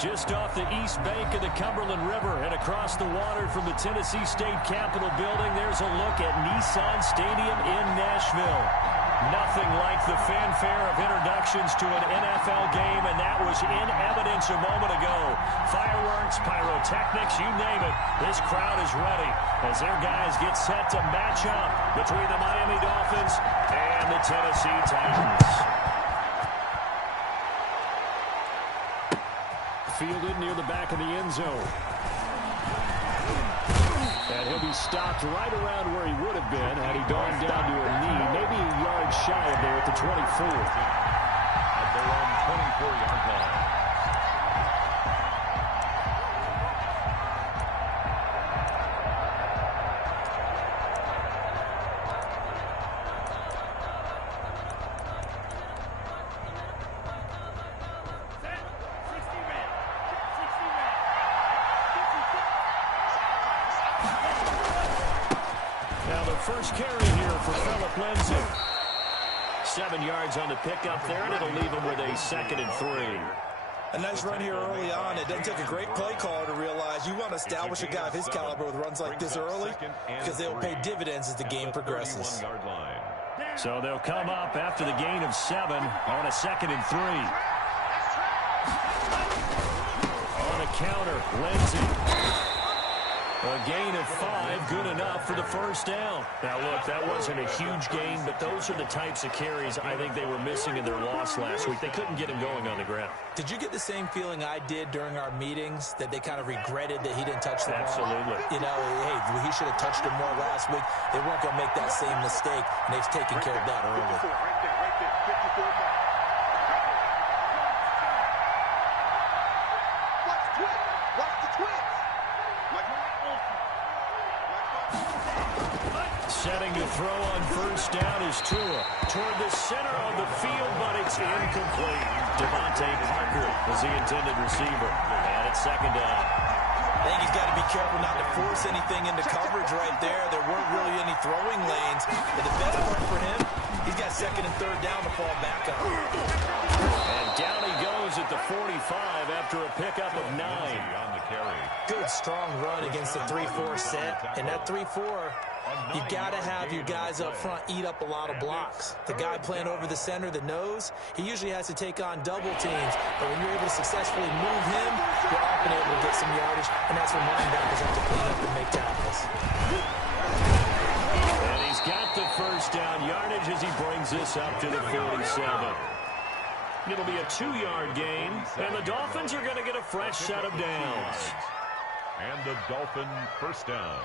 Just off the east bank of the Cumberland River and across the water from the Tennessee State Capitol building, there's a look at Nissan Stadium in Nashville. Nothing like the fanfare of introductions to an NFL game, and that was in evidence a moment ago. Fireworks, pyrotechnics, you name it. This crowd is ready as their guys get set to match up between the Miami Dolphins and the Tennessee Titans. Fielded near the back of the end zone. And he'll be stopped right around where he would have been had he gone down to a knee, maybe a yard shy of there at the 24. At their own 24-yard line. First carry here for Phillip Lindsay. 7 yards on the pickup there, and it'll leave him with a 2nd and 3. A nice run here early on. It doesn't take a great play caller to realize you want to establish a guy of his caliber with runs like this early because they'll pay dividends as the game progresses. So they'll come up after the gain of 7 on a 2nd and 3. On a counter, Lindsay. A gain of 5, good enough for the first down. Now, look, that wasn't a huge gain, but those are the types of carries I think they were missing in their loss last week. They couldn't get him going on the ground. Did you get the same feeling I did during our meetings, that they kind of regretted that he didn't touch the ball? Absolutely. You know, hey, he should have touched it more last week. They weren't going to make that same mistake, and they've taken care of that early. Right there, 54. Watch the twitch. Setting to throw on first down is Tua. Toward the center of the field, but it's incomplete. Devontae Parker is the intended receiver. And it's 2nd down. I think he's got to be careful not to force anything into coverage right there. There weren't really any throwing lanes. But the best part for him, he's got 2nd and 3rd down to fall back on. And down he goes at the 45 after a pickup of 9. On the carry. Good, strong run against the 3-4 set. And that 3-4, you got to have your guys up front eat up a lot of blocks. The guy playing over the center, the nose, he usually has to take on double teams. But when you're able to successfully move him, you're often able to get some yardage. And that's when linebackers have to clean up and make tackles. And he's got the first down yardage as he brings this up to the 47. It'll be a 2-yard gain, and the Dolphins are going to get a fresh set of downs. And the Dolphin first down.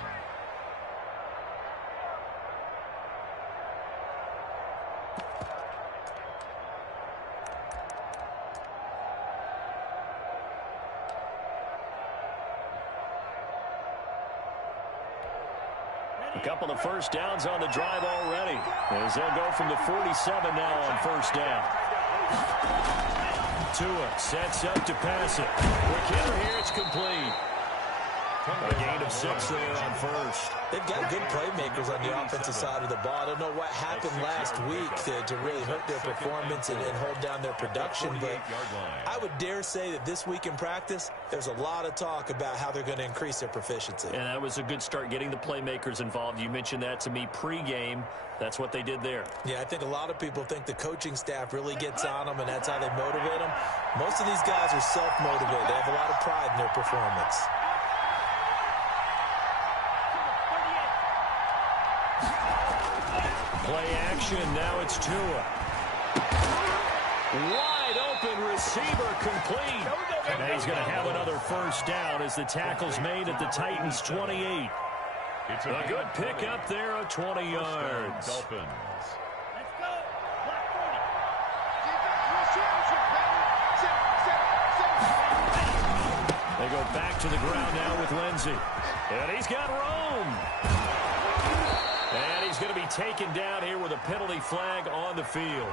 A couple of first downs on the drive already, as they'll go from the 47 now on first down. Tua sets up to pass it. Quick hitter here, it's complete. A gain of 6 there on first. They've got good playmakers on the offensive side of the ball. I don't know what happened last week to really hurt their performance and hold down their production, but I would dare say that this week in practice, there's a lot of talk about how they're going to increase their proficiency. And that was a good start, getting the playmakers involved. You mentioned that to me pregame. That's what they did there. Yeah, I think a lot of people think the coaching staff really gets on them, and that's how they motivate them. Most of these guys are self-motivated. They have a lot of pride in their performance. Play action, now it's Tua. Wide open receiver, complete. And he's going to have another first down as the tackle's made at the Titans' 28. It's a good pickup there of 20 yards. Dolphins. They go back to the ground now with Lindsay. And he's got room. And he's going to be taken down here with a penalty flag on the field.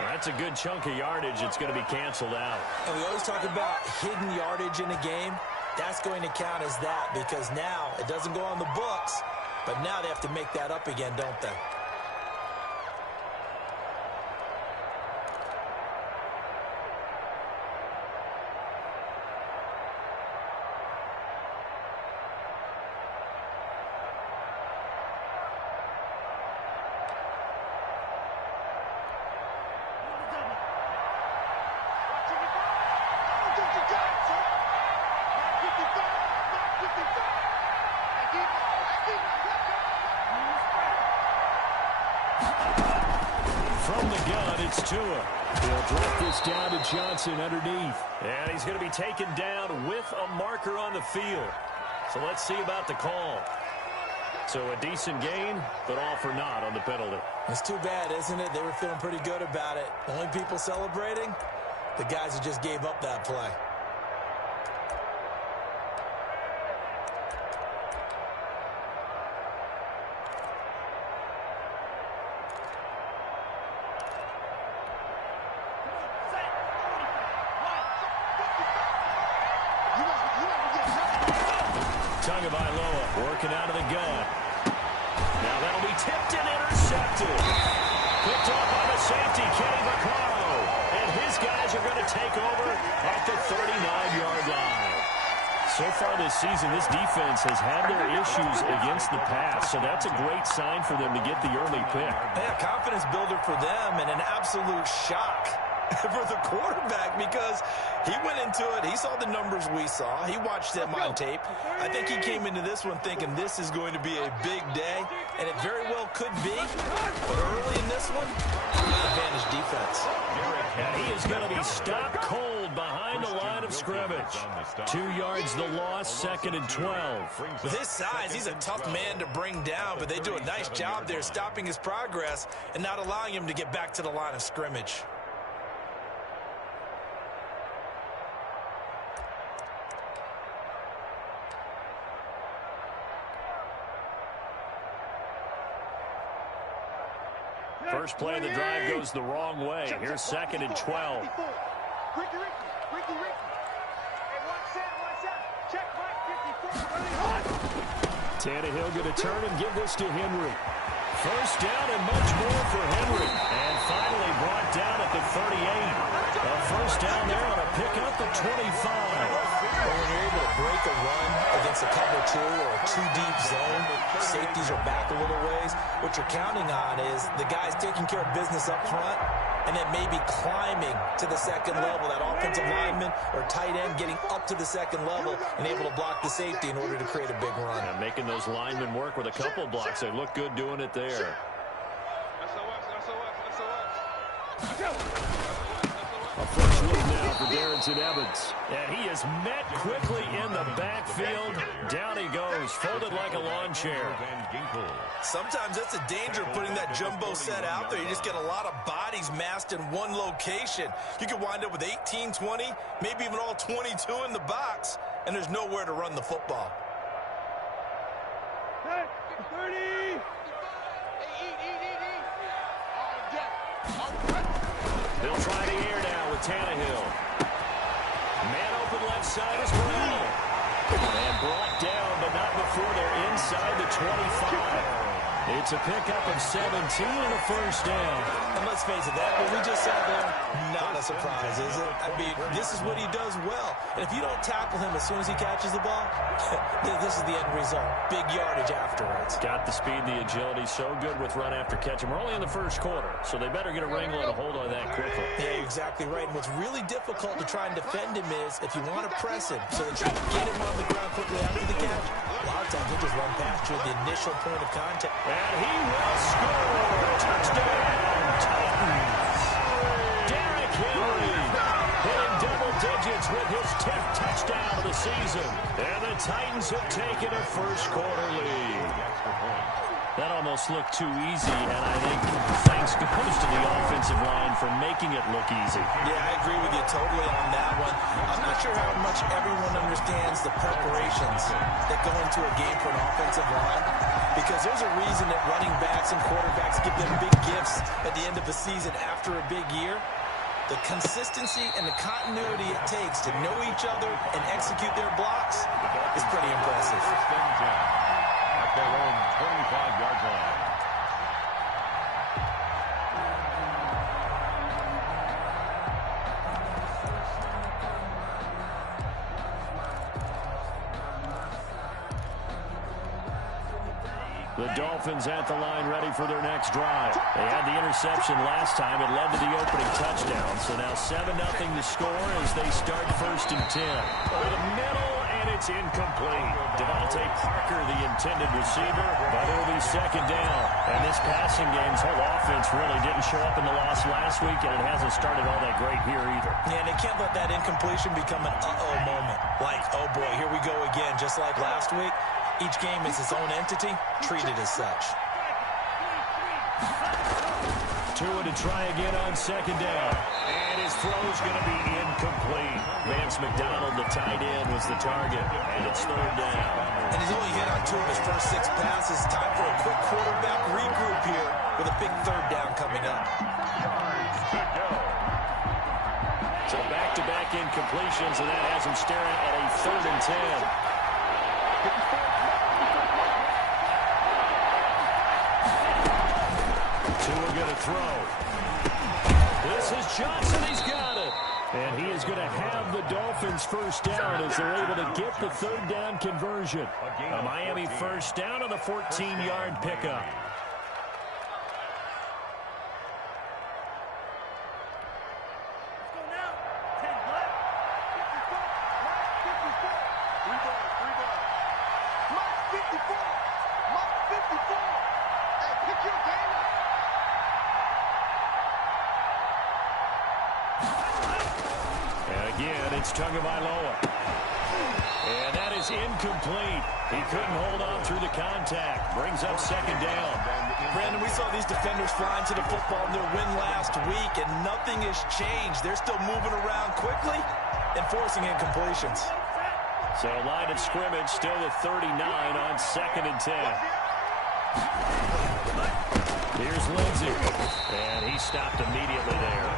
That's a good chunk of yardage. It's going to be canceled out. And we always talk about hidden yardage in a game. That's going to count as that because now it doesn't go on the books, but now they have to make that up again, don't they? It's Tua. He'll drop this down to Johnson underneath. And he's going to be taken down with a marker on the field. So let's see about the call. So a decent gain, but all for naught on the penalty. It's too bad, isn't it? They were feeling pretty good about it. The only people celebrating, the guys who just gave up that play. Working out of the gun. Now that'll be tipped and intercepted. Picked off by the safety, Kenny Vaccaro. And his guys are going to take over at the 39-yard line. So far this season, this defense has had their issues against the pass, so that's a great sign for them to get the early pick. Yeah, confidence builder for them and an absolute shock for the quarterback because he went into it. He saw the numbers we saw. He watched them on tape. I think he came into this one thinking this is going to be a big day, and it very well could be. But early in this one, advantage defense. And he is going to be stopped cold behind the line of scrimmage. 2 yards the loss, 2nd and 12. With his size, he's a tough man to bring down, but they do a nice job there stopping his progress and not allowing him to get back to the line of scrimmage. First play of the drive goes the wrong way. Here's 2nd and 12. Tannehill going to turn and give this to Henry. First down and much more for Henry. And finally brought down at the 38. A first down there on a pickup at 25. Well, when you're able to break a run against a cover two or a two-deep zone, safeties are back a little ways. What you're counting on is the guys taking care of business up front and then maybe climbing to the second level. That offensive lineman or tight end getting up to the second level and able to block the safety in order to create a big run. And making those linemen work with a couple blocks. They look good doing it there. A first look now for Darrington Evans. And he is met quickly in the backfield. Down he goes, folded like a lawn chair. Sometimes that's a danger putting that jumbo set out there. You just get a lot of bodies massed in one location. You could wind up with 18, 20, maybe even all 22 in the box, and there's nowhere to run the football. 30. They'll try the air now with Tannehill. Man open left side is Brown. And brought down, but not before they're inside the 25. It's a pickup of 17 and a first down. And let's face it, that what we just saw there, not a surprise, is it? I mean, this is what he does well. And if you don't tackle him as soon as he catches the ball, this is the end result. Big yardage afterwards. Got the speed and the agility, so good with run after catch. And we're only in the first quarter, so they better get a wrangle and a hold on that quickly. Yeah, exactly right. And what's really difficult to try and defend him is if you want to press him so that you can get him on the ground quickly after the catch, a lot of times he'll just run past you at the initial point of contact. And he will score! Touchdown, Titans! Derrick Henry hitting double digits with his 10th touchdown of the season. And the Titans have taken a first quarter lead. That almost looked too easy, and I think thanks goes to the offensive line for making it look easy. Yeah, I agree with you totally on that one. I'm not sure how much everyone understands the preparations that go into a game for an offensive line, because there's a reason that running backs and quarterbacks give them big gifts at the end of the season after a big year. The consistency and the continuity it takes to know each other and execute their blocks is pretty impressive. At their own 25-yard line. The Dolphins at the line ready for their next drive. They had the interception last time. It led to the opening touchdown. So now 7-0 to score as they start 1st and 10. Over the middle, and and it's incomplete. Devontae Parker, the intended receiver, but it'll be second down. And this passing game's whole offense really didn't show up in the loss last week, and it hasn't started all that great here either. Yeah, and they can't let that incompletion become an uh-oh moment. Like, oh boy, here we go again. Just like last week, each game is its own entity, treated as such. Tua to try again on second down. And his throw's going to be incomplete. Vance McDonald, the tight end, was the target. And it's third down. And he's only hit on 2 of his first 6 passes. Time for a quick quarterback regroup here with a big third down coming up. So back-to-back incompletions, and that has him staring at a 3rd and 10. Tua going to throw. This is Johnson. He's got it. And he is going to have the Dolphins first down as they're able to get the 3rd down conversion. A Miami first down on the 14-yard pickup. And that is incomplete. He couldn't hold on through the contact. Brings up second down. Brandon, we saw these defenders flying to the football in their win last week, and nothing has changed. They're still moving around quickly and forcing incompletions. So line of scrimmage, still the 39 on 2nd and 10. Here's Lindsey. And he stopped immediately there.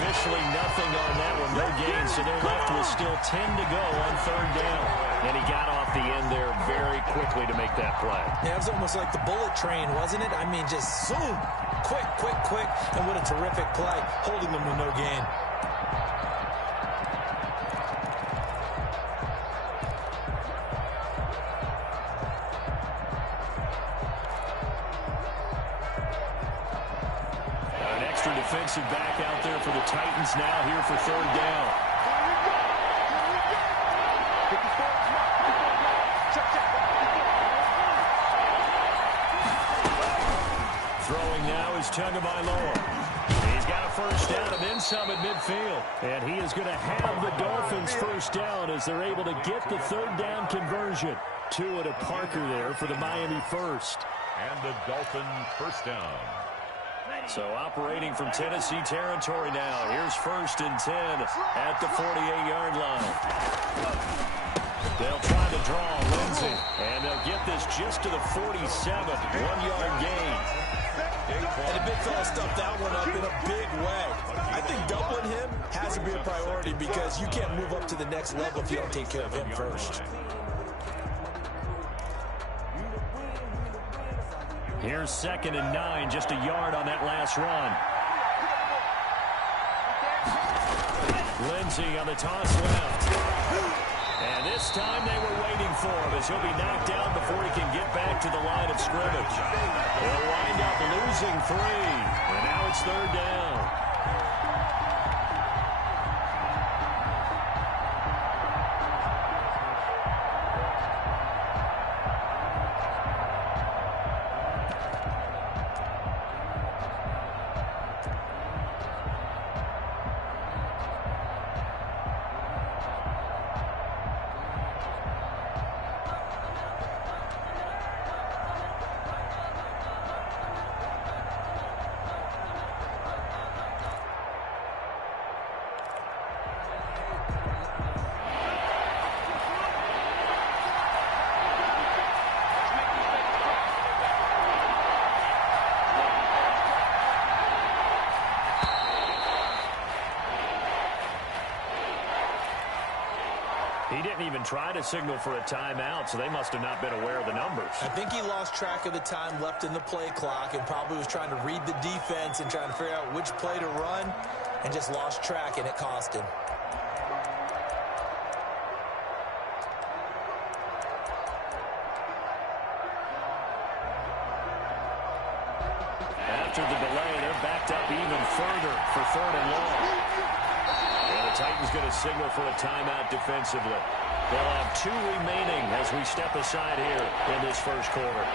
Officially nothing on that one, no gain, so they're left with still 10 to go on 3rd down. And he got off the end there very quickly to make that play. Yeah, it was almost like the bullet train, wasn't it? I mean, just zoom, quick, quick, quick, and what a terrific play, holding them to no gain. Defensive back out there for the Titans now here for 3rd down. Throwing now is Tagovailoa. He's got a first down and then some at midfield. And he is going to have the Dolphins first down as they're able to get the 3rd down conversion. Tua to Parker there for the Miami first. And the Dolphins first down. So operating from Tennessee territory now. Here's 1st and 10 at the 48-yard line. They'll try to draw Lindsey. And they'll get this just to the 47th. 1-yard gain. And the big fella stuffed that one up in a big way. I think doubling him has to be a priority because you can't move up to the next level if you don't take care of him first. Here's 2nd and 9, just a yard on that last run. Lindsey on the toss left. And this time they were waiting for him as he'll be knocked down before he can get back to the line of scrimmage. He'll wind up losing 3, and now it's 3rd down. He didn't even try to signal for a timeout, so they must have not been aware of the numbers. I think he lost track of the time left in the play clock and probably was trying to read the defense and trying to figure out which play to run and just lost track, and it cost him. After the delay, they're backed up even further for 3rd and long. And the Titans going to signal for a timeout defensively. They'll have 2 remaining as we step aside here in this first quarter.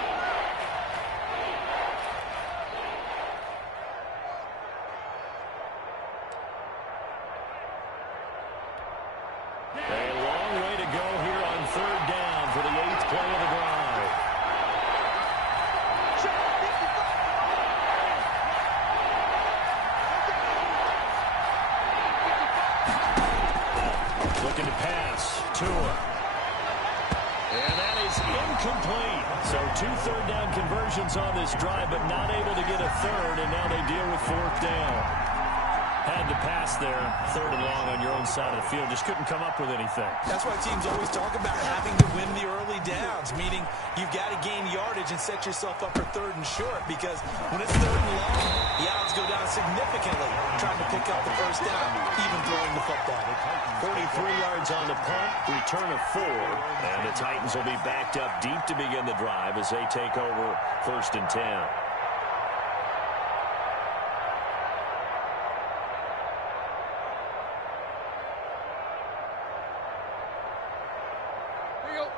A long way to go here on 3rd down for the 8th play of the drive. Looking to pass. Tua. And that is incomplete. So 2 third-down conversions on this drive, but not able to get a third, and now they deal with 4th down. Had to pass there, 3rd and long on your own side of the field. Just couldn't come up with anything. That's why teams always talk about having to win the early downs, meaning you've got to gain yardage and set yourself up for 3rd and short, because when it's 3rd and long, the odds go down significantly trying to pick up the first down, even throwing the football. 43 yards on the punt, return of 4, and the Titans will be backed up deep to begin the drive as they take over 1st and 10.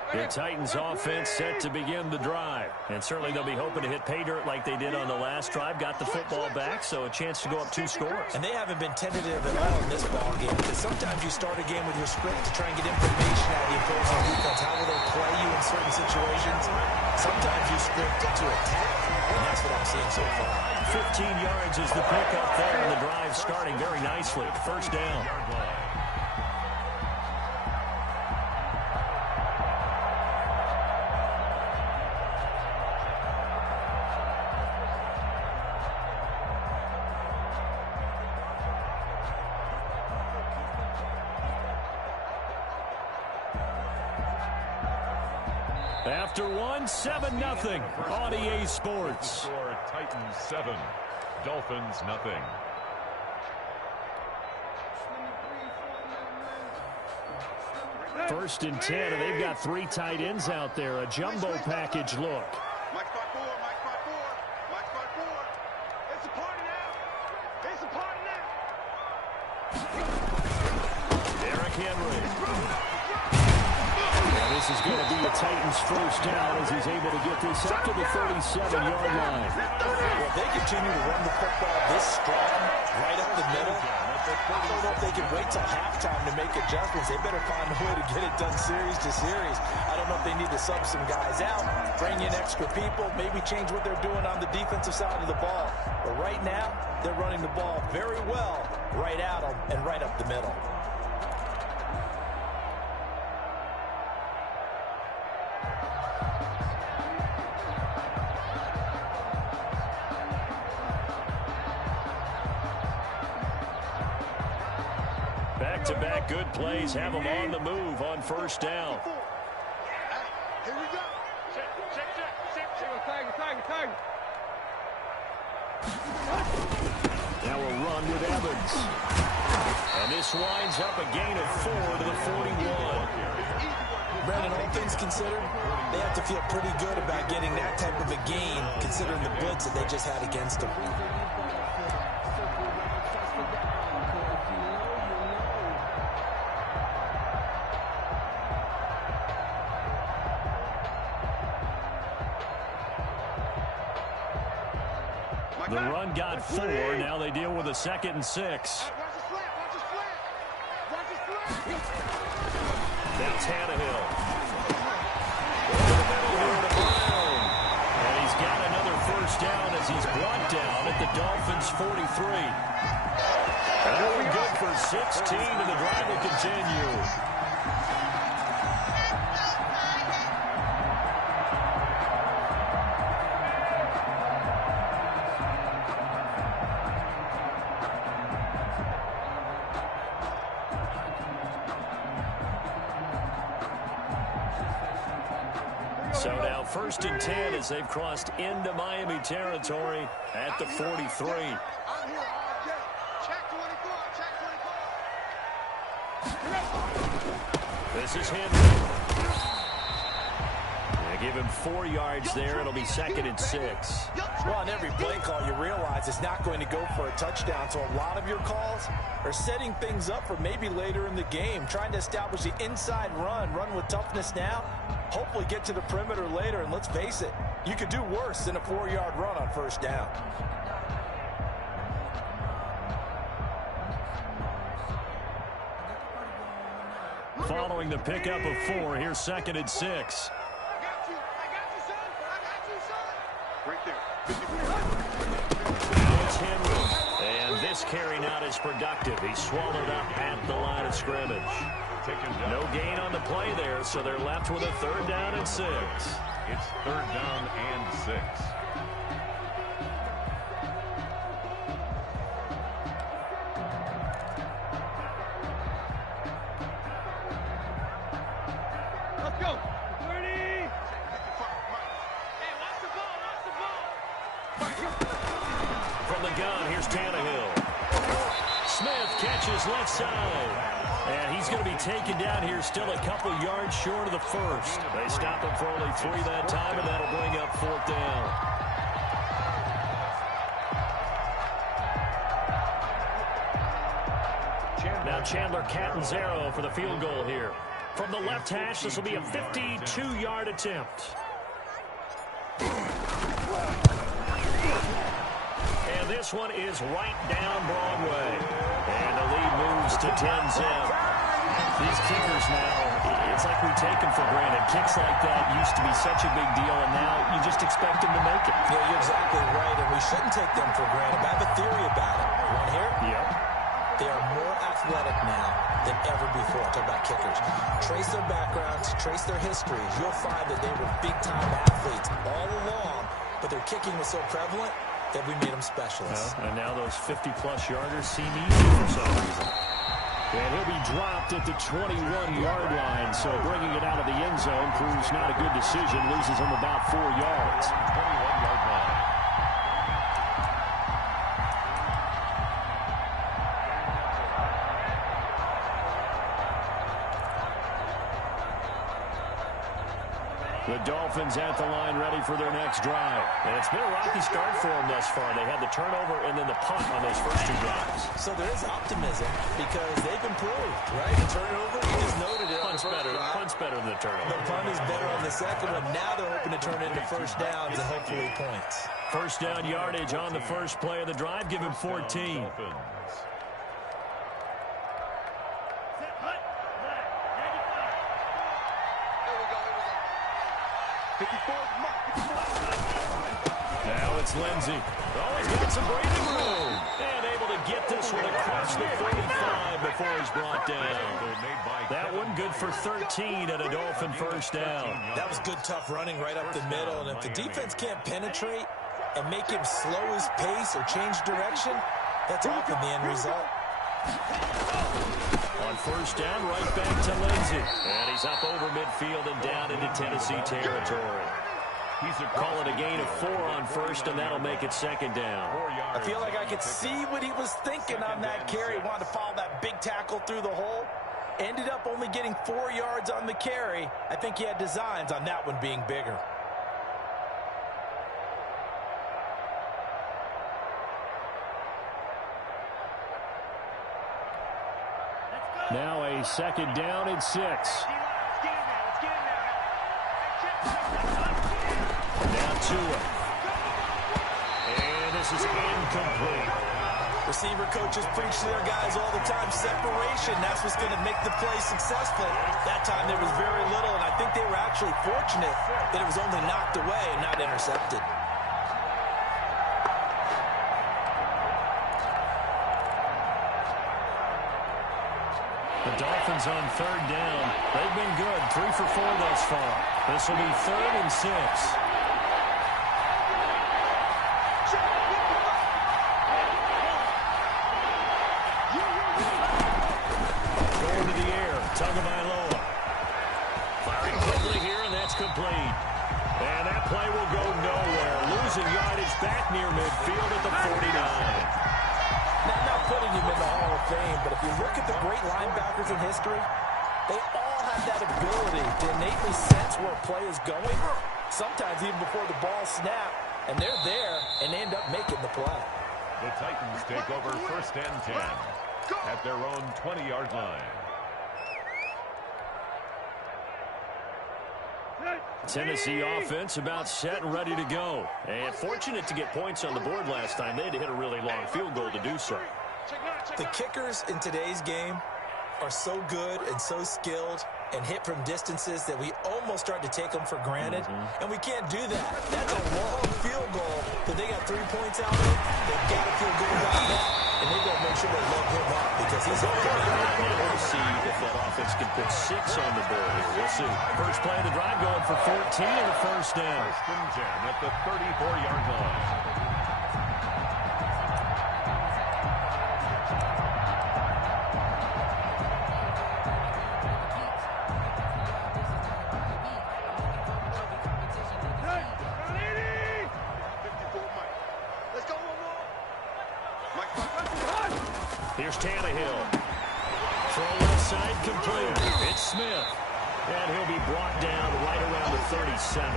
The Titans offense set to begin the drive. And certainly they'll be hoping to hit pay dirt like they did on the last drive. Got the football back, so a chance to go up 2 scores. And they haven't been tentative at all in this ballgame, because sometimes you start a game with your script to try and get information out of the opposing defense. How will they play you in certain situations? Sometimes you script to attack, and that's what I'm seeing so far. 15 yards is the pickup there, and the drive starting very nicely. 1st down. After 1, 7-0 on EA Sports. Score Titans 7, Dolphins nothing. First and 10, and they've got 3 tight ends out there. A jumbo package look. Mike spot 4, Mike spot 4, Mike spot 4. It's a party now. It's a party now. Derrick Henry. And this is going to be a Titans first down as he's able to get this up to the 37-yard line. Well, if they continue to run the football this strong, right up the middle, I don't know if they can wait till halftime to make adjustments. They better find a way to get it done series to series. I don't know if they need to sub some guys out, bring in extra people, maybe change what they're doing on the defensive side of the ball. But right now, they're running the ball very well right at them and right up the middle. Back-to-back good plays have them on the move on 1st down. Here we go. Check. Tiger. Now a run with Evans. And this winds up a gain of 4 to the 41. Brandon, all things considered, they have to feel pretty good about getting that type of a gain, considering the blitz that they just had against them. The run got 4. Now they deal with a 2nd and 6. Watch his flat. Now Tannehill. Over the middle here to Brown. And he's got another first down as he's brought down at the Dolphins' 43. And we're good for 16, and the drive will continue. So now 1st and 10 as they've crossed into Miami territory at the 43. I'm here all day. Check 24. This is Henry. They give him 4 yards there. It'll be 2nd and 6. Well, on every play call, you realize it's not going to go for a touchdown. So a lot of your calls are setting things up for maybe later in the game, trying to establish the inside run with toughness now, hopefully get to the perimeter later. And let's face it, you could do worse than a 4-yard run on 1st down. Following the pickup of 4, here's 2nd and 6. I got you, son. I got you, son. Right there. Now it's Henry. And this carry not as productive. He's swallowed up at the line of scrimmage. No gain on the play there, so they're left with a 3rd down and 6. It's 3rd down and 6. Let's go. 30. Hey, watch the ball. From the gun, here's Tannehill. Smith catches left side. And he's going to be taken down here, still a couple yards short of the 1st. They stop him for only 3 that time, and that'll bring up 4th down. Now Chandler Catanzaro for the field goal here. From the left hash, this will be a 52-yard attempt. And this one is right down Broadway. And the lead moves to 10-zip. These kickers now, it's like we take them for granted. Kicks like that used to be such a big deal, and now you just expect them to make it. Yeah, you're exactly right, and we shouldn't take them for granted. But I have a theory about it. You want to hear it? Yep. They are more athletic now than ever before. Talk about kickers. Trace their backgrounds, trace their histories. You'll find that they were big-time athletes all along, but their kicking was so prevalent that we made them specialists. Well, and now those 50-plus yarders seem easy for some reason. And he'll be dropped at the 21-yard line, so bringing it out of the end zone proves not a good decision. Loses him about 4 yards. 21-yard line. The Dolphins at the line ready for their next drive. And it's been a rocky start for them thus far. They had the turnover and then the punt on those first 2 drives. So there is optimism because they've improved, right? The turnover, you just noted it. Punt's better than the turnover. The punt is better on the second one. Now they're hoping to turn it into 1st downs and hopefully points. 1st down yardage on the first play of the drive. Give him 14. Dolphins. 54. Now it's Lindsey. Oh, he's got some breathing room. And able to get this one across the 45 before he's brought down. That one good for 13 at a Dolphin 1st down. That was good, tough running right up the middle. And if the defense can't penetrate and make him slow his pace or change direction, that's often the end result. On 1st down, right back to Lindsey. And he's up over midfield and down into Tennessee territory. Call it a gain of 4 on 1st, and that'll make it 2nd down. I feel like I could see what he was thinking on that carry. Wanted to follow that big tackle through the hole. Ended up only getting 4 yards on the carry. I think he had designs on that one being bigger. Now a 2nd down and 6. Now Tua. And this is incomplete. Receiver coaches preach to their guys all the time. Separation, that's what's going to make the play successful. That time there was very little, and I think they were actually fortunate that it was only knocked away and not intercepted. The Dolphins on 3rd down. They've been good. 3 for 4 thus far. This will be 3rd and 6. Going to the air. Tagovailoa. Firing quickly here, and that's complete. And that play will go nowhere. Losing yardage back near midfield at the 49. Now, I'm not putting him in the Hall of Fame, but if you look at the great linebackers in history, they all have that ability to innately sense where a play is going, sometimes even before the ball snaps, and they're there and end up making the play. The Titans take over 1st and 10 at their own 20-yard line. Tennessee offense about set and ready to go. And fortunate to get points on the board last time. They had to hit a really long field goal to do so. The kickers in today's game are so good and so skilled and hit from distances that we almost start to take them for granted. And we can't do that. That's a long field goal that they got 3 points out of. They've got to feel good about that. And they've got to make sure they load him up because he's open. We'll see if that offense can put 6 on the board here. We'll see. First play of the drive going for 14 and a first down. 1st and 10 at the 34-yard line. Here's Tannehill. Throw left side complete. It's Smith. And he'll be brought down right around the 37.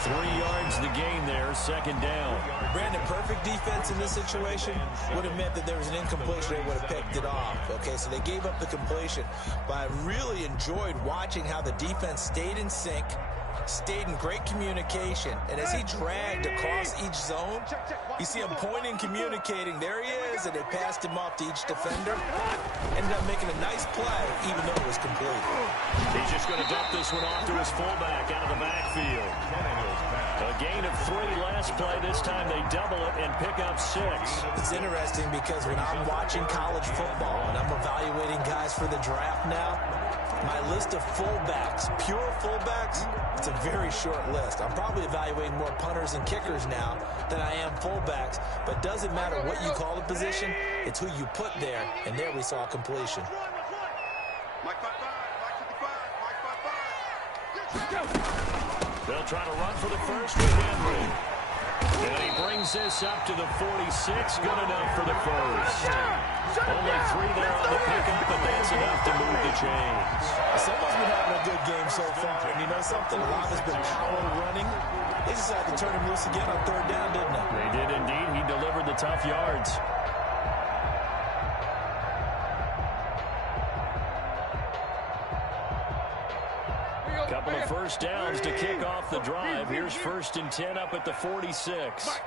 3 yards the gain there, 2nd down. Brandon, perfect defense in this situation would have meant that there was an incompletion. They would have picked it off. Okay, so they gave up the completion. But I really enjoyed watching how the defense stayed in sync, stayed in great communication, and as he dragged across each zone, you see him pointing, communicating. There he is, and they passed him off to each defender. Ended up making a nice play, even though it was complete. He's just going to dump this one off to his fullback out of the backfield. A gain of 3 last play. This time they double it and pick up 6. It's interesting because when I'm watching college football and I'm evaluating guys for the draft now, my list of fullbacks, pure fullbacks, it's a very short list. I'm probably evaluating more punters and kickers now than I am fullbacks, but doesn't matter what you call the position, it's who you put there, and there we saw completion. They'll try to run for the first with Henry. And he brings this up to the 46, good enough for the first. Only 3 there on the pickup, but that's enough to move the chains. Someone's been having a good game so far, and you know something? A lot has been power running. They decided to turn him loose again on 3rd down, didn't they? They did indeed. He delivered the tough yards. Couple of first downs to kick off the drive. Here's 1st and 10 up at the 46.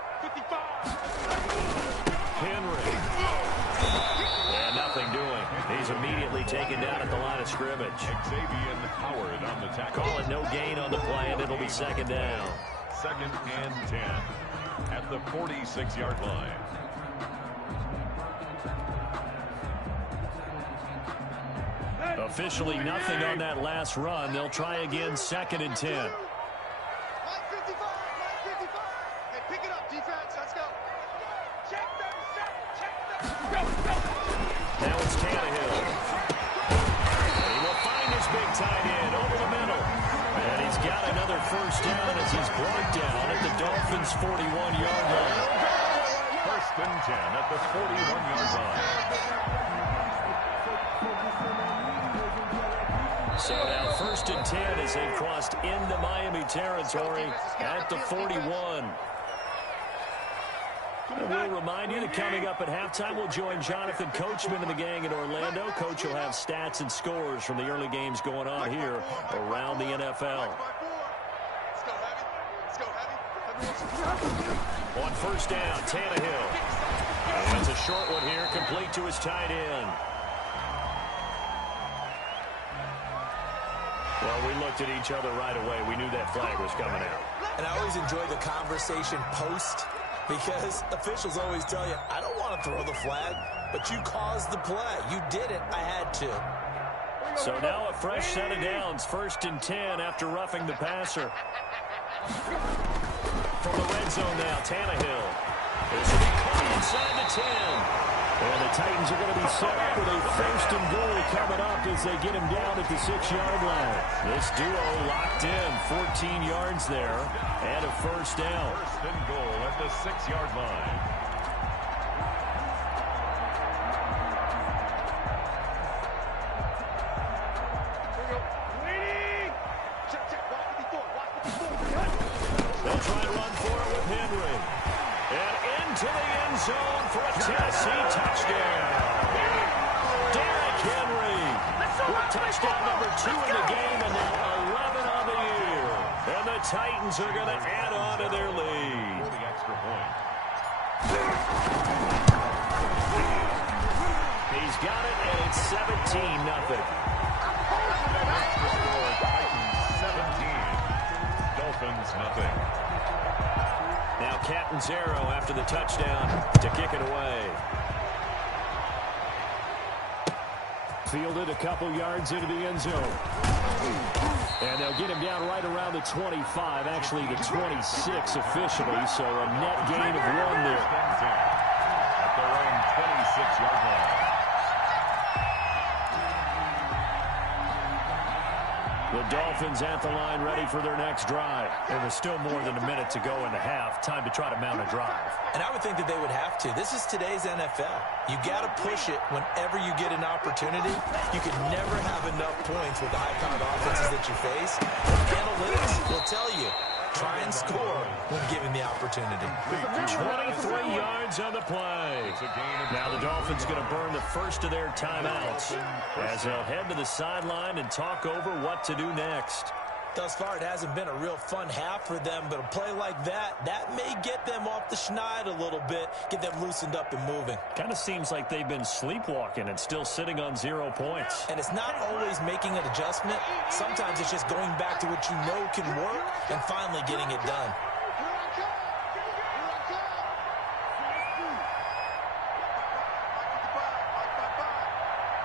Henry. And nothing doing. He's immediately taken down at the line of scrimmage. Xavier Howard on the tackle. Call it no gain on the play, and it'll be 2nd down. 2nd and 10 at the 46-yard line. Officially nothing on that last run. They'll try again, 2nd and 10. Line 55, line 55. Hey, pick it up, defense. Let's go. Check them, check them. Go, go. Now it's Tannehill. And he will find his big tight end over the middle. And he's got another first down as he's brought down at the Dolphins' 41-yard line. 1st and 10 at the 41-yard line. So now 1st and 10 as they've crossed into Miami territory at the 41. And we'll remind you that coming up at halftime, we'll join Jonathan Coachman and the gang in Orlando. Coach will have stats and scores from the early games going on here around the NFL. On 1st down, Tannehill. And it's a short one here, complete to his tight end. Well, we looked at each other right away. We knew that flag was coming out. And I always enjoy the conversation post because officials always tell you, I don't want to throw the flag, but you caused the play. You did it. I had to. So now a fresh set of downs. 1st and 10 after roughing the passer. From the red zone now, Tannehill. This will be caught inside the 10. And the Titans are going to be set up with a 1st and goal coming up as they get him down at the 6-yard line. This duo locked in, 14 yards there, and a first down. 1st and goal at the 6-yard line. zone for a Tennessee touchdown. Derrick Henry with touchdown number 2 in the game and now 11 on the year. And the Titans are going to add on to their lead. For the extra point. He's got it, and it's 17-0. Extra score, Titans 17. Dolphins nothing. Now Catanzaro after the touchdown to kick it away. Fielded a couple yards into the end zone. And they'll get him down right around the 25, actually the 26 officially, so a net gain of 1 there. At their own 26-yard line. The Dolphins at the line ready for their next drive. There was still more than a minute to go in the half. Time to try to mount a drive. And I would think that they would have to. This is today's NFL. You got to push it whenever you get an opportunity. You can never have enough points with the high-powered offenses that you face. Analytics will tell you, try and score when given the opportunity. 23 yards on the play. Now the Dolphins going to burn the first of their timeouts as they'll head to the sideline and talk over what to do next. Thus far, it hasn't been a real fun half for them, but a play like that may get them off the schneid a little bit, get them loosened up and moving. Kind of seems like they've been sleepwalking and still sitting on 0 points. And it's not always making an adjustment. Sometimes it's just going back to what you know can work and finally getting it done.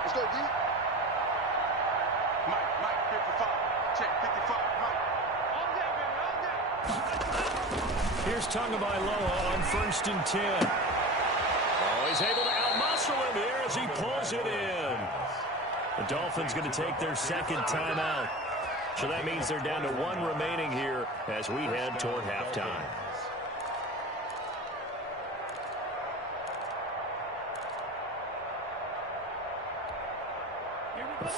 Let's go, D. Mike, 55. Check, 55, Mike. All day, baby, all day. Here's Tagovailoa on 1st and 10. Oh, he's able to outmuscle him here as he pulls it in. The Dolphins going to take their second timeout. So that means they're down to 1 remaining here as we head toward halftime.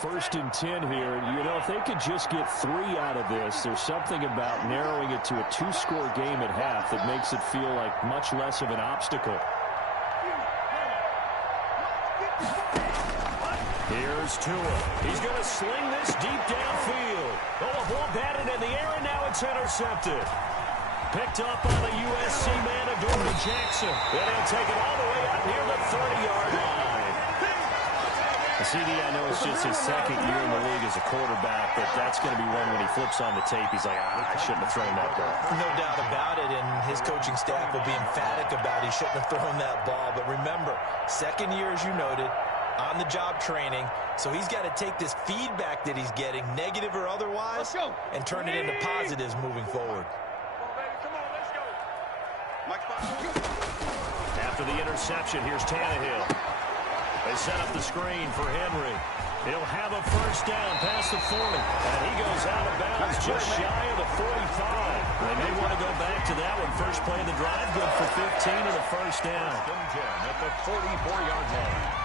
1st and 10 here. You know, if they could just get 3 out of this, there's something about narrowing it to a 2-score game at half that makes it feel like much less of an obstacle. Here's Tua. He's going to sling this deep downfield. Oh, a ball batted in the air, and now it's intercepted. Picked up on the USC man of Dorman Jackson. And he'll take it all the way out near the 30-yard line. The CD, I know it's just his second year in the league as a quarterback, but that's going to be one when he flips on the tape. He's like, I shouldn't have thrown that ball. No doubt about it, and his coaching staff will be emphatic about he shouldn't have thrown that ball. But remember, second year, as you noted, on-the-job training, so he's got to take this feedback that he's getting, negative or otherwise, and turn it into positives moving forward. After the interception, here's Tannehill. They set up the screen for Henry. He'll have a first down past the 40. And he goes out of bounds just shy of the 45. They may want to go back to that one. First play of the drive, good for 15 and a first down. 10 at the 44-yard line.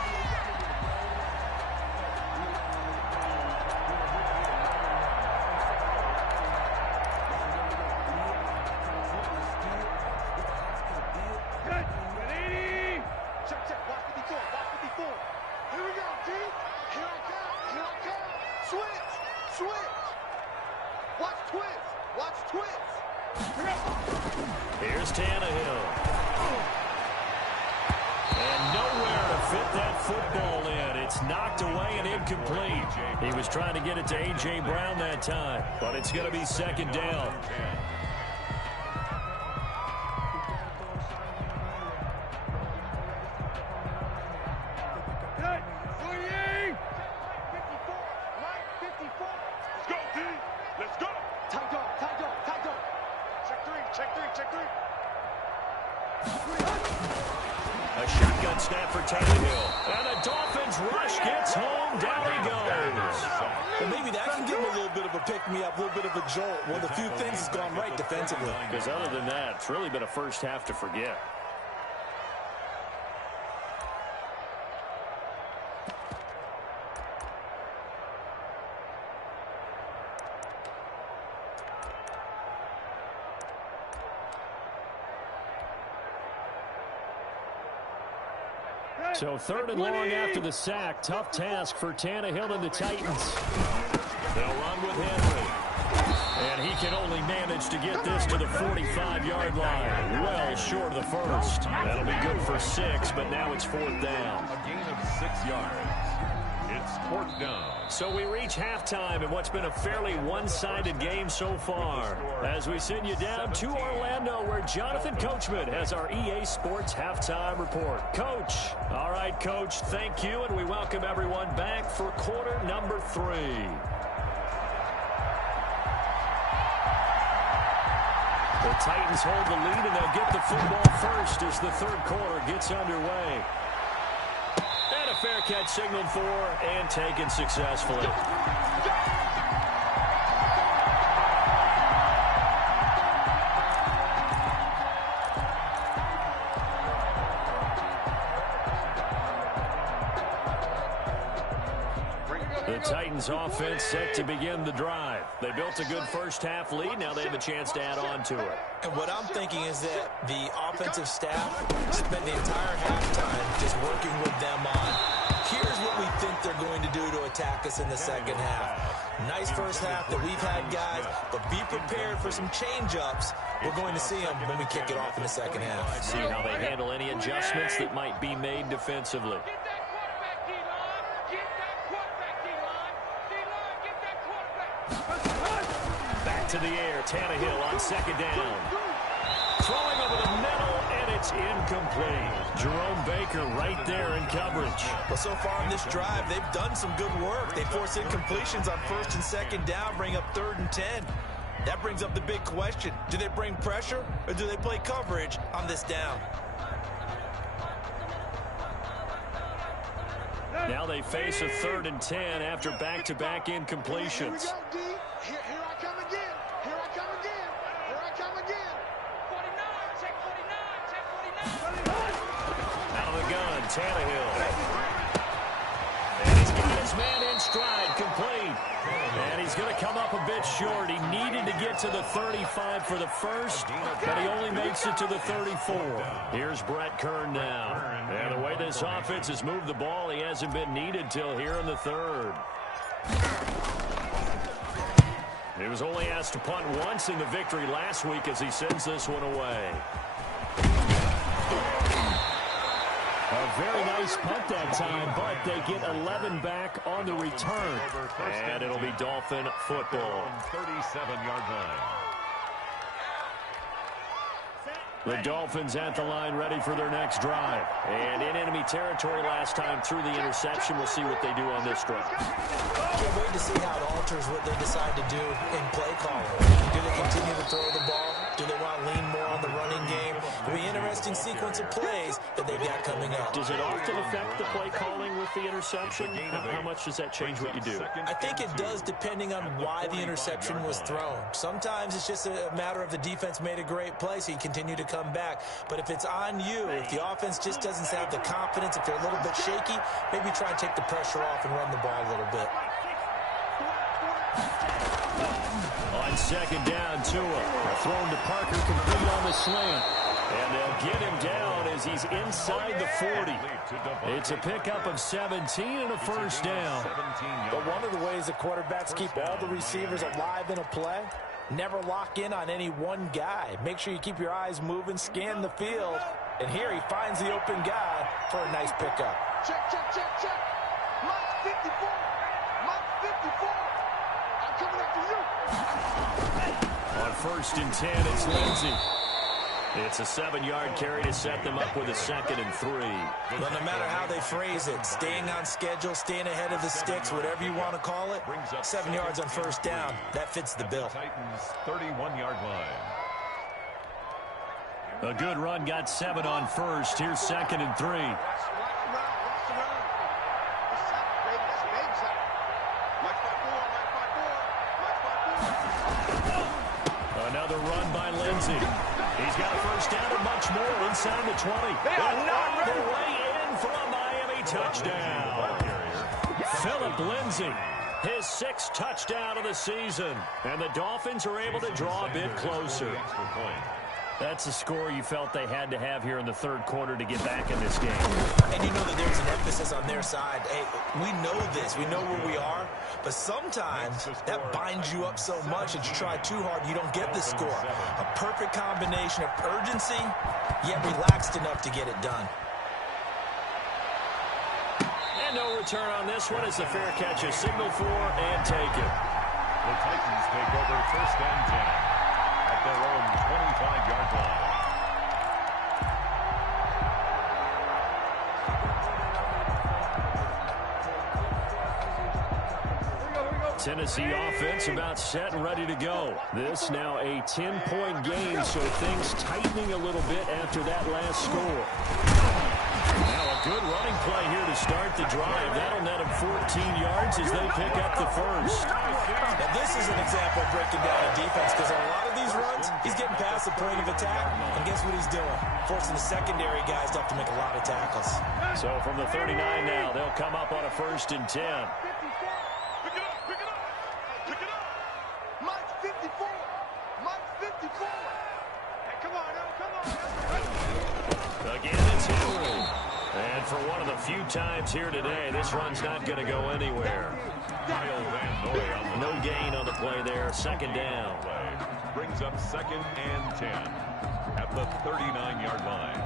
Here's Tannehill. And nowhere to fit that football in. It's knocked away and incomplete. He was trying to get it to A.J. Brown that time, but it's going to be second down. A shotgun snap for Tannehill. And the Dolphins rush gets home. Down he goes. Well, maybe that can give him a little bit of a pick-me-up, a little bit of a jolt. One of the few things has gone right defensively. Because other than that, it's really been a first half to forget. So 3rd and long after the sack. Tough task for Tannehill and the Titans. They'll run with Henry. And he can only manage to get this to the 45-yard line. Well short of the first. That'll be good for 6, but now it's 4th down. A gain of 6 yards. It's 4th down. So we reach halftime in what's been a fairly one-sided game so far. As we send you down to Orlando, where Jonathan Coachman has our EA Sports Halftime Report. Coach. All right, Coach, thank you, and we welcome everyone back for quarter number 3. The Titans hold the lead, and they'll get the football first as the 3rd quarter gets underway. And a fair catch signaled for and taken successfully. The Titans offense set to begin the drive. They built a good first-half lead. Now they have a chance to add on to it. And what I'm thinking is that the offensive staff spent the entire halftime just working with them on, here's what we think they're going to do to attack us in the second half. Nice first half that we've had, guys, but be prepared for some change-ups. We're going to see them when we kick it off in the second half. See how they handle any adjustments that might be made defensively. Back to the air, Tannehill on 2nd down. Throwing over the middle, and it's incomplete. Jerome Baker right there in coverage. Well, so far in this drive, they've done some good work. They force incompletions on 1st and 2nd down, bring up 3rd and 10. That brings up the big question. Do they bring pressure, or do they play coverage on this down? Now they face a 3rd and 10 after back-to-back incompletions. Here we go, D. Here I come again. Here I come again. Here I come again. 49, check 49, check 49. Out of the gun, Tannehill. And he's got his man in stride, complete. And he's going to come up a bit short. He needed to get to the 35 for the first, but he only makes it to the 34. Here's Brett Kern now. And the way this offense has moved the ball, he hasn't been needed till here in the 3rd. He was only asked to punt once in the victory last week as he sends this one away. A very nice punt that time, but they get 11 back on the return. And it'll be Dolphin football. 37-yard line. The Dolphins at the line ready for their next drive. And in enemy territory last time through the interception. We'll see what they do on this drive. Can't wait to see how it alters what they decide to do in play calling. Do they continue to throw the ball? Do they want to lean more on the running game? It'll be an interesting sequence of plays that they've got coming up. Does it often affect the play calling with the interception? How much does that change what you do? I think it does depending on why the interception was thrown. Sometimes it's just a matter of the defense made a great play, so you continue to come back. But if it's on you, if the offense just doesn't have the confidence, if they're a little bit shaky, maybe try and take the pressure off and run the ball a little bit. On 2nd down, Tua. Thrown to Parker, complete on the slant. And they'll get him down as he's inside the 40. It's a pickup of 17 and a first down. But one of the ways the quarterbacks keep all the receivers alive in a play, never lock in on any one guy. Make sure you keep your eyes moving, scan the field. And here he finds the open guy for a nice pickup. Check, check, check, check. Mark 54. Mark 54. I'm coming after you. On 1st and 10, it's Lindsey. It's a 7-yard carry to set them up with a 2nd and 3. Well, no matter how they phrase it, staying on schedule, staying ahead of the sticks, whatever you want to call it, 7 yards on 1st down, that fits the bill. Titans 31-yard line. A good run got 7 on 1st. Here's 2nd and 3. Watch the run. Watch the run. That's sack, baby. That's big sack. March by 4. March by 4. Another run by Lindsey. He's got a first down and much more inside the 20. And on the way in for a Miami touchdown. Phillip Lindsey, his 6th touchdown of the season. And the Dolphins are able to draw a bit closer. That's a score you felt they had to have here in the third quarter to get back in this game. And you know that there's an emphasis on their side. Hey, we know this. We know where we are. But sometimes that binds you up so much that you try too hard, you don't get the score. A perfect combination of urgency, yet relaxed enough to get it done. And no return on this one. It's a fair catch, a signal for, and take it. The Titans take over first and 10 at their own 25-yard line. Tennessee offense about set and ready to go. This now a 10-point game, so things tightening a little bit after that last score. Now a good running play here to start the drive. That'll net him 14 yards as they pick up the first. Now this is an example of breaking down a defense, because on a lot of these runs, he's getting past the point of attack, and guess what he's doing? Forcing the secondary guys to have to make a lot of tackles. So from the 39 now, they'll come up on a 1st and 10. Mike's 54. Mike's 54. Hey, come on, now, come on. Again, it's Henry. And for one of the few times here today, this run's not going to go anywhere. No gain on the play there. 2nd down. Brings up 2nd and 10 at the 39-yard line.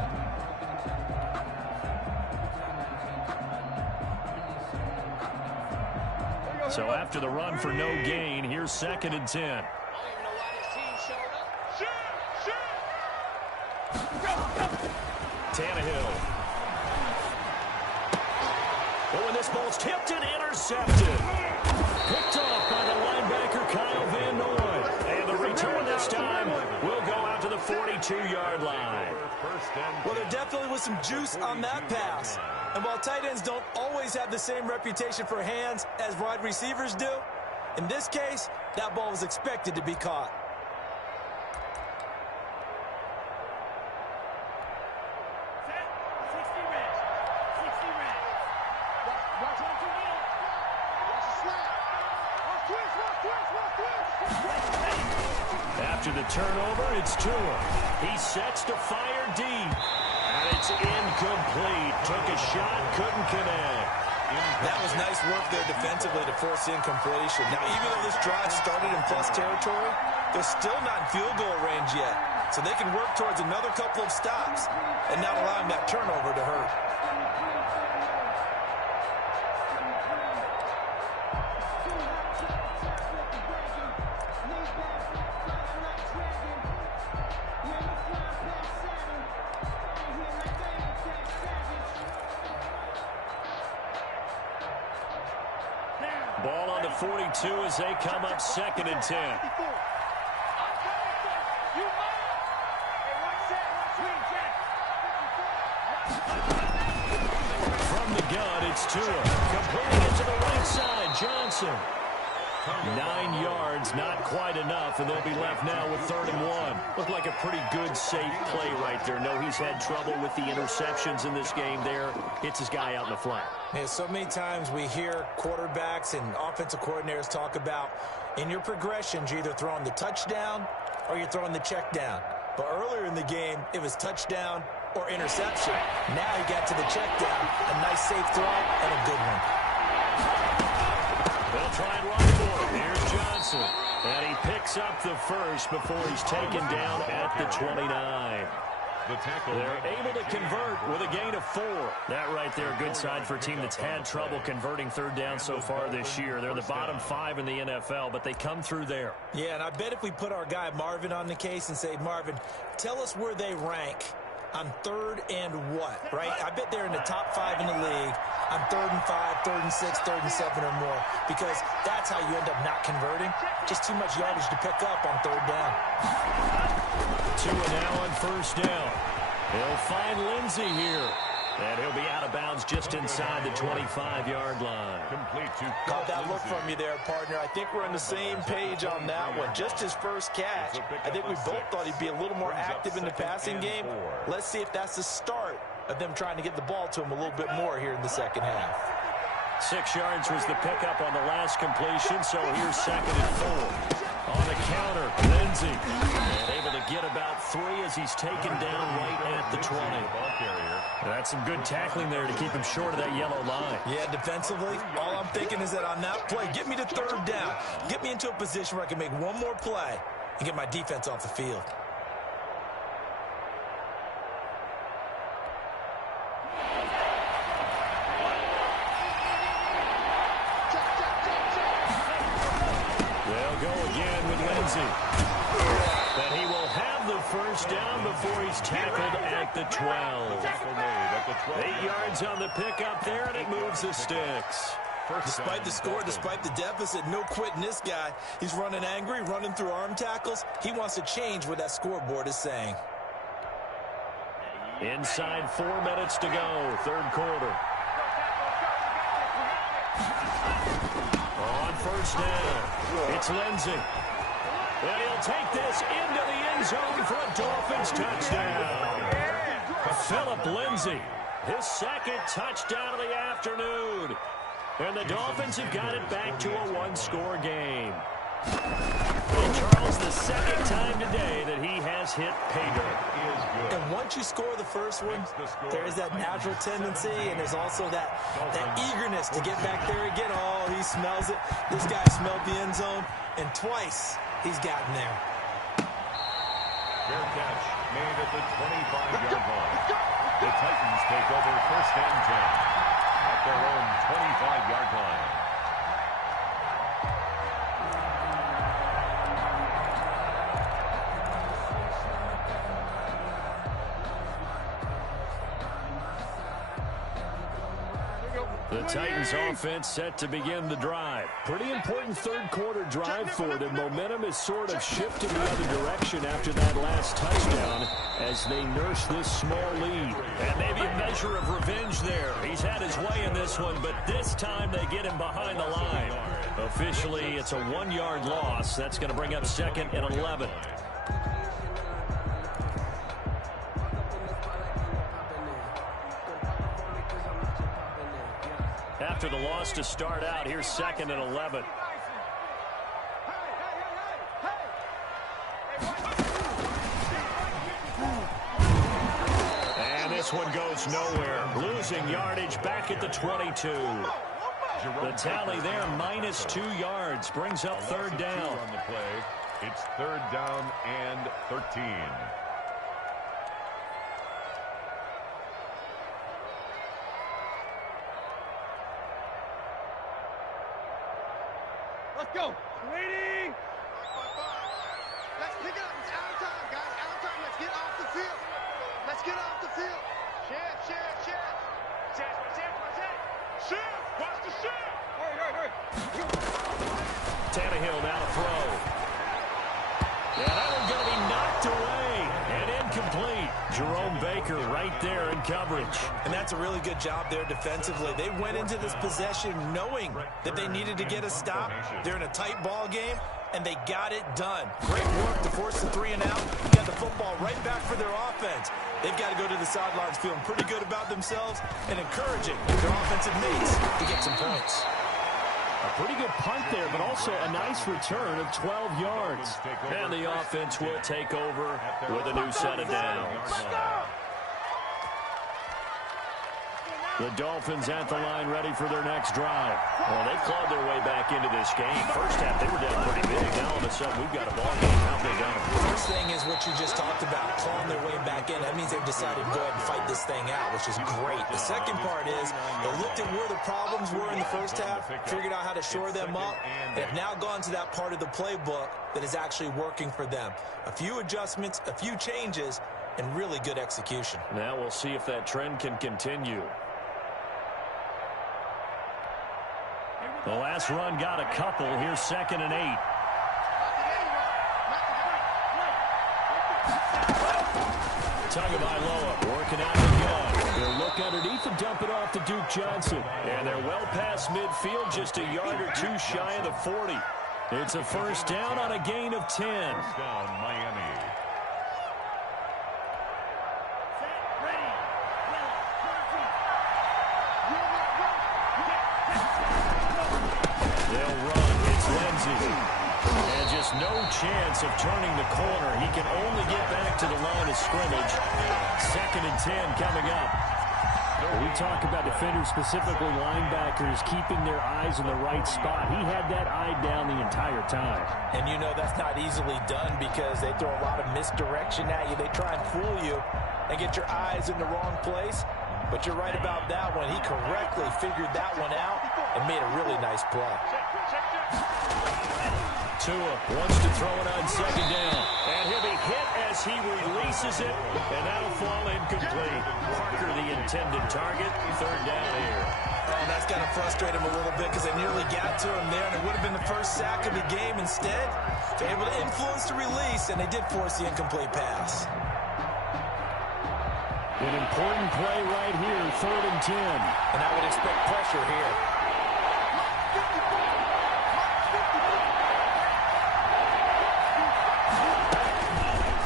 So after the run for no gain, here's 2nd and 10. I don't even know why this team showed up. Tannehill. Oh, and this ball's tipped and intercepted. Picked off by the linebacker, Kyle Van Noy. And the return this time will go out to the 42-yard line. Well, there definitely was some juice on that pass. And while tight ends don't always have the same reputation for hands as wide receivers do, in this case, that ball was expected to be caught. After the turnover, it's Tua. He sets to fire deep. And it's incomplete. Took a shot, couldn't connect. That was nice work there defensively to force incompletion. Now, even though this drive started in plus territory, they're still not in field goal range yet. So they can work towards another couple of stops and not allowing that turnover to hurt. Ball on the 42 as they come up 2nd and 10. From the gun, it's Tua. Completing it to the right side, Johnson. 9 yards, not quite enough, and they'll be left now with 3rd and 1. Looked like a pretty good, safe play right there. No, he's had trouble with the interceptions in this game there. Hits his guy out in the flat. Yeah, so many times we hear quarterbacks and offensive coordinators talk about in your progressions, you're either throwing the touchdown or you're throwing the check down. But earlier in the game, it was touchdown or interception. Now he got to the check down, a nice safe throw and a good one. They'll try and run for it. Here's Johnson. And he picks up the first before he's taken down at the 29. They're able to convert with a gain of 4. That right there, a good sign for a team that's had trouble converting 3rd down so far this year. They're the bottom 5 in the NFL, but they come through there. Yeah, and I bet if we put our guy Marvin on the case and say, Marvin, tell us where they rank on 3rd and what, right? I bet they're in the top 5 in the league on 3rd and 5, 3rd and 6, 3rd and 7 or more, because that's how you end up not converting. Just too much yardage to pick up on 3rd down. Tua now on 1st down. He'll find Lindsey here. And he'll be out of bounds just inside the 25-yard line. Caught that look from you there, partner. I think we're on the same page on that one. Just his first catch. I think we both thought he'd be a little more active in the passing game. Let's see if that's the start of them trying to get the ball to him a little bit more here in the second half. 6 yards was the pickup on the last completion, so here's 2nd and 4. On the counter, Lindsey. And able to get about 3 as he's taken down right at the 20. That's some good tackling there to keep him short of that yellow line. Yeah, defensively, all I'm thinking is that on that play, get me to 3rd down. Get me into a position where I can make one more play and get my defense off the field. They'll go again with Lindsey. But he will have the first down before he's tackled at the 12. 8 yards on the pickup there, and it moves the sticks. Despite the score, despite the deficit, no quitting this guy. He's running angry, running through arm tackles. He wants to change what that scoreboard is saying. Inside 4 minutes to go, 3rd quarter. On first down, it's Lindsey. And he'll take this into the end zone for a Dolphins touchdown. Philip Lindsey, his 2nd touchdown of the afternoon. And the Dolphins have got it back to a 1-score game. And Charles, the 2nd time today that he has hit pay dirt. And once you score the first one, there is that natural tendency, and there's also that eagerness to get back there again. Oh, he smells it. This guy smelled the end zone, and twice he's gotten there. Fair catch made at the 25-yard line. The Titans take over 1st and 10 at their own 25-yard line. The Titans offense set to begin the drive. Pretty important 3rd quarter drive for them. Momentum is sort of shifted the other direction after that last touchdown as they nurse this small lead. And maybe a measure of revenge there. He's had his way in this one, but this time they get him behind the line. Officially, it's a 1-yard loss. That's going to bring up 2nd and 11. After the loss to start out, here's 2nd and 11. And this one goes nowhere. Losing yardage back at the 22. The tally there, -2 yards, brings up 3rd down. On the play, it's 3rd down and 13. Let's go. Ready? Let's pick it up. It's out of time, guys. Out of time. Let's get off the field. Let's get off the field. Shift. Watch the shift. Hurry. Tannehill now to throw. Yeah, that one's going to be knocked away and incomplete. Jerome Baker right there in coverage. And that's a really good job there defensively. They went into this possession knowing that they needed to get a stop. They're in a tight ball game, and they got it done. Great work to force the 3 and out. Got the football right back for their offense. They've got to go to the sidelines feeling pretty good about themselves and encouraging their offensive mates to get some points. A pretty good punt there, but also a nice return of 12 yards. And the offense will take over with a new set of downs. The Dolphins at the line ready for their next drive. Well, they've clawed their way back into this game. First half, they were down pretty big. Now, all of a sudden, we've got a ball game. How they down? First thing is what you just talked about, clawing their way back in. That means they've decided to go ahead and fight this thing out, which is great. The second part is they looked at where the problems were in the first half, figured out how to shore them up, and have now gone to that part of the playbook that is actually working for them. A few adjustments, a few changes, and really good execution. Now we'll see if that trend can continue. The last run got a couple. Here's 2nd and 8. Tagovailoa working out the gun. They'll look underneath and dump it off to Duke Johnson. And they're well past midfield, just a yard or two shy of the 40. It's a first down on a gain of 10. First down, Miami. has no chance of turning the corner. He can only get back to the line of scrimmage. 2nd and 10 coming up. We talk about defenders, specifically linebackers, keeping their eyes in the right spot. He had that eye down the entire time. And you know that's not easily done because they throw a lot of misdirection at you. They try and fool you and get your eyes in the wrong place. But you're right about that one. He correctly figured that one out and made a really nice play. Tua wants to throw it on 2nd down. And he'll be hit as he releases it. And that'll fall incomplete. Parker, the intended target. 3rd down here. Oh, that's got to frustrate him a little bit because they nearly got to him there. And it would have been the first sack of the game. Instead, they're able to influence the release. And they did force the incomplete pass. An important play right here. 3rd and 10. And I would expect pressure here.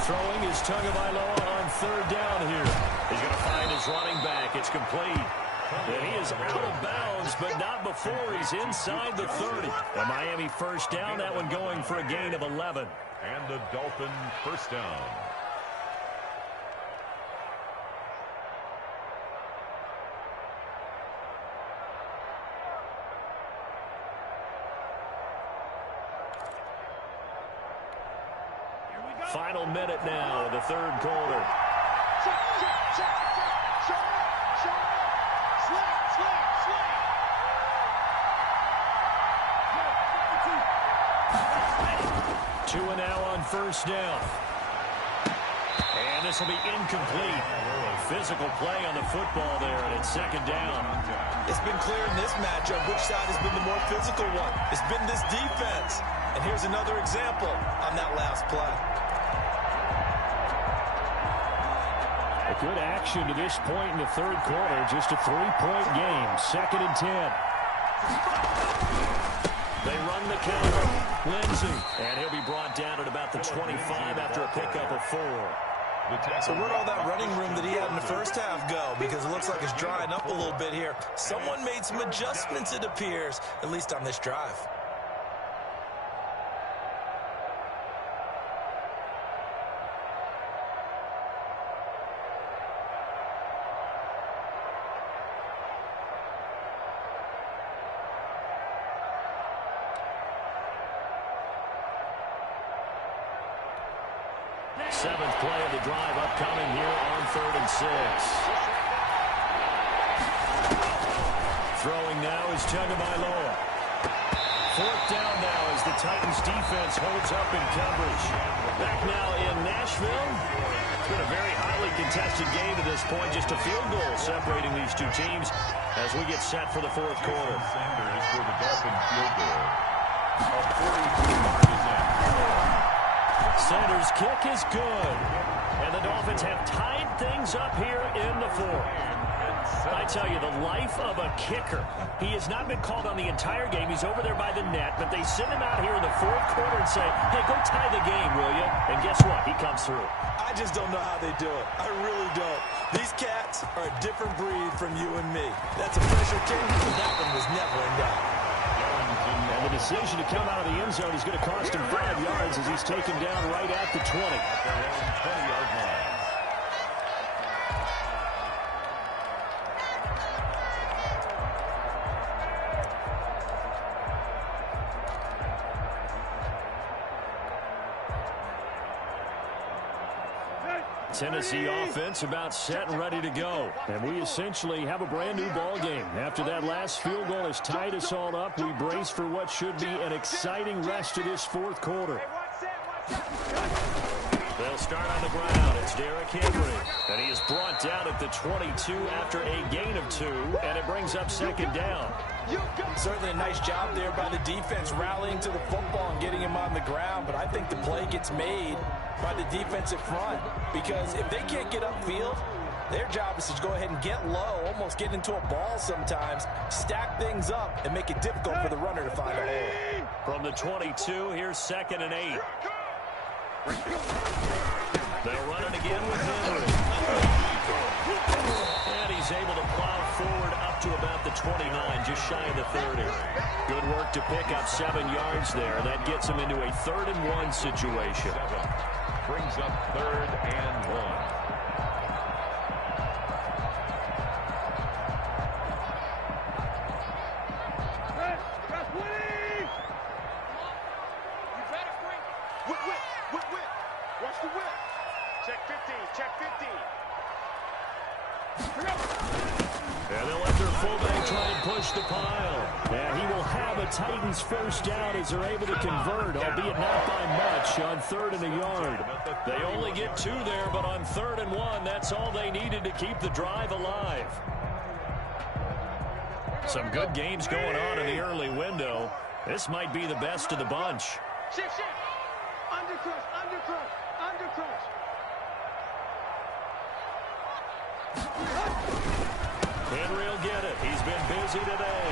Throwing is Tagovailoa on 3rd down here. He's going to find his running back. It's complete. And he is out of bounds, but not before he's inside the 30. The Miami 1st down, that one going for a gain of 11. And the Dolphin 1st down. Final minute now of the 3rd quarter. Tua now on 1st down. And this will be incomplete. Physical play on the football there, and it's 2nd down. It's been clear in this matchup which side has been the more physical one. It's been this defense. And here's another example on that last play. A good action to this point in the 3rd quarter. Just a 3-point game. 2nd and 10. They run the counter. Lindsey. And he'll be brought down at about the 25 after a pickup of 4. So where'd all that running room that he had in the first half go? Because it looks like it's drying up a little bit here. Someone made some adjustments, it appears, at least on this drive. Seventh play of the drive upcoming here on 3rd and 6. Throwing now is Tagovailoa. 4th down now as the Titans defense holds up in coverage. Back now in Nashville. It's been a very highly contested game to this point. Just a field goal separating these two teams as we get set for the 4th quarter. Sanders for the Dolphin field goal. Sanders' kick is good. And the Dolphins have tied things up here in the 4th. I tell you, the life of a kicker. He has not been called on the entire game. He's over there by the net, but they send him out here in the 4th quarter and say, hey, go tie the game, will you? And guess what? He comes through. I just don't know how they do it. I really don't. These cats are a different breed from you and me. That's a pressure kick, and that one was never in doubt. And the decision to come out of the end zone is going to cost him 5 yards as he's taken down right at the 20. 20-yard line. Tennessee offense about set and ready to go. And we essentially have a brand new ball game. After that last field goal has tied us all up, we brace for what should be an exciting rest to this 4th quarter. They'll start on the ground. It's Derrick Henry. And he is brought down at the 22 after a gain of 2. And it brings up 2nd down. Certainly a nice job there by the defense rallying to the football and getting him on the ground. But I think the play gets made by the defensive front. Because if they can't get upfield, their job is to go ahead and get low, almost get into a ball sometimes, stack things up, and make it difficult for the runner to find a hole. From the 22, here's 2nd and 8. They'll run it again with Henry. And he's able to plow forward up up to about the 29, just shy of the 30. Good work to pick up 7 yards there. That gets him into a 3rd and 1 situation. Brings up 3rd and 1. Watch the whip. Check 15. Check 15. And they'll let their fullback try and push the pile. And he will have a Titans first down as they're able to convert, albeit not by much, on 3rd and a yard. They only get 2 there, but on 3rd and 1, that's all they needed to keep the drive alive. Some good games going on in the early window. This might be the best of the bunch. Shift. Undercrush. Henry will get it. He's been busy today.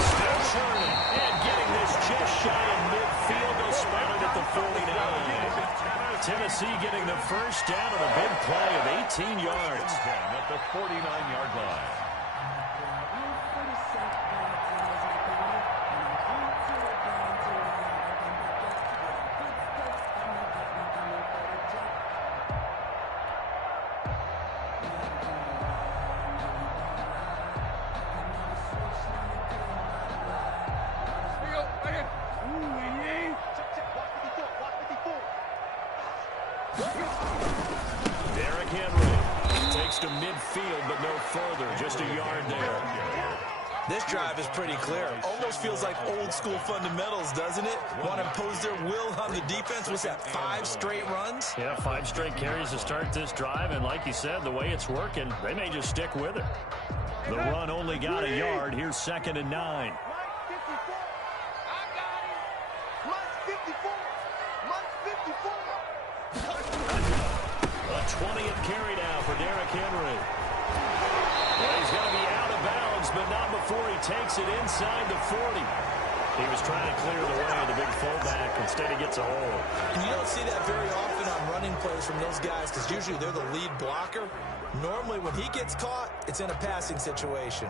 Still churning and getting this just shy of midfield. They'll spot it at the 49. Tennessee getting the first down on a big play of 18 yards. At the 49-yard line. To midfield, but no further. Just a yard there. This drive is pretty clear. Almost feels like old school fundamentals, doesn't it? Want to impose their will on the defense. What's that, 5 straight runs? Yeah, 5 straight carries to start this drive, and like you said, the way it's working, they may just stick with it. The run only got a yard. Here's 2nd and 9. A 20th carry now for Derrick Henry. Well, he's going to be out of bounds, but not before he takes it inside the 40. He was trying to clear the way of the big fullback. Instead, he gets a hole. And you don't see that very often on running plays from those guys because usually they're the lead blocker. Normally, when he gets caught, it's in a passing situation.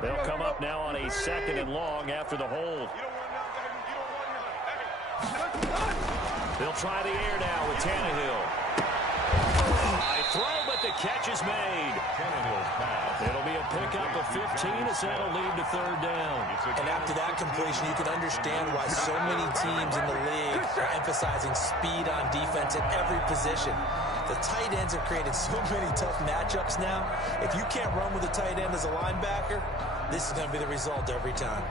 They'll come up now on a 2nd and long after the hold. They'll try the air now with Tannehill. High throw, but the catch is made. Tannehill's pass. It'll be a pickup of 15 as that'll lead to 3rd down. And after that completion, you can understand why so many teams in the league are emphasizing speed on defense at every position. The tight ends have created so many tough matchups now. If you can't run with a tight end as a linebacker, this is going to be the result every time.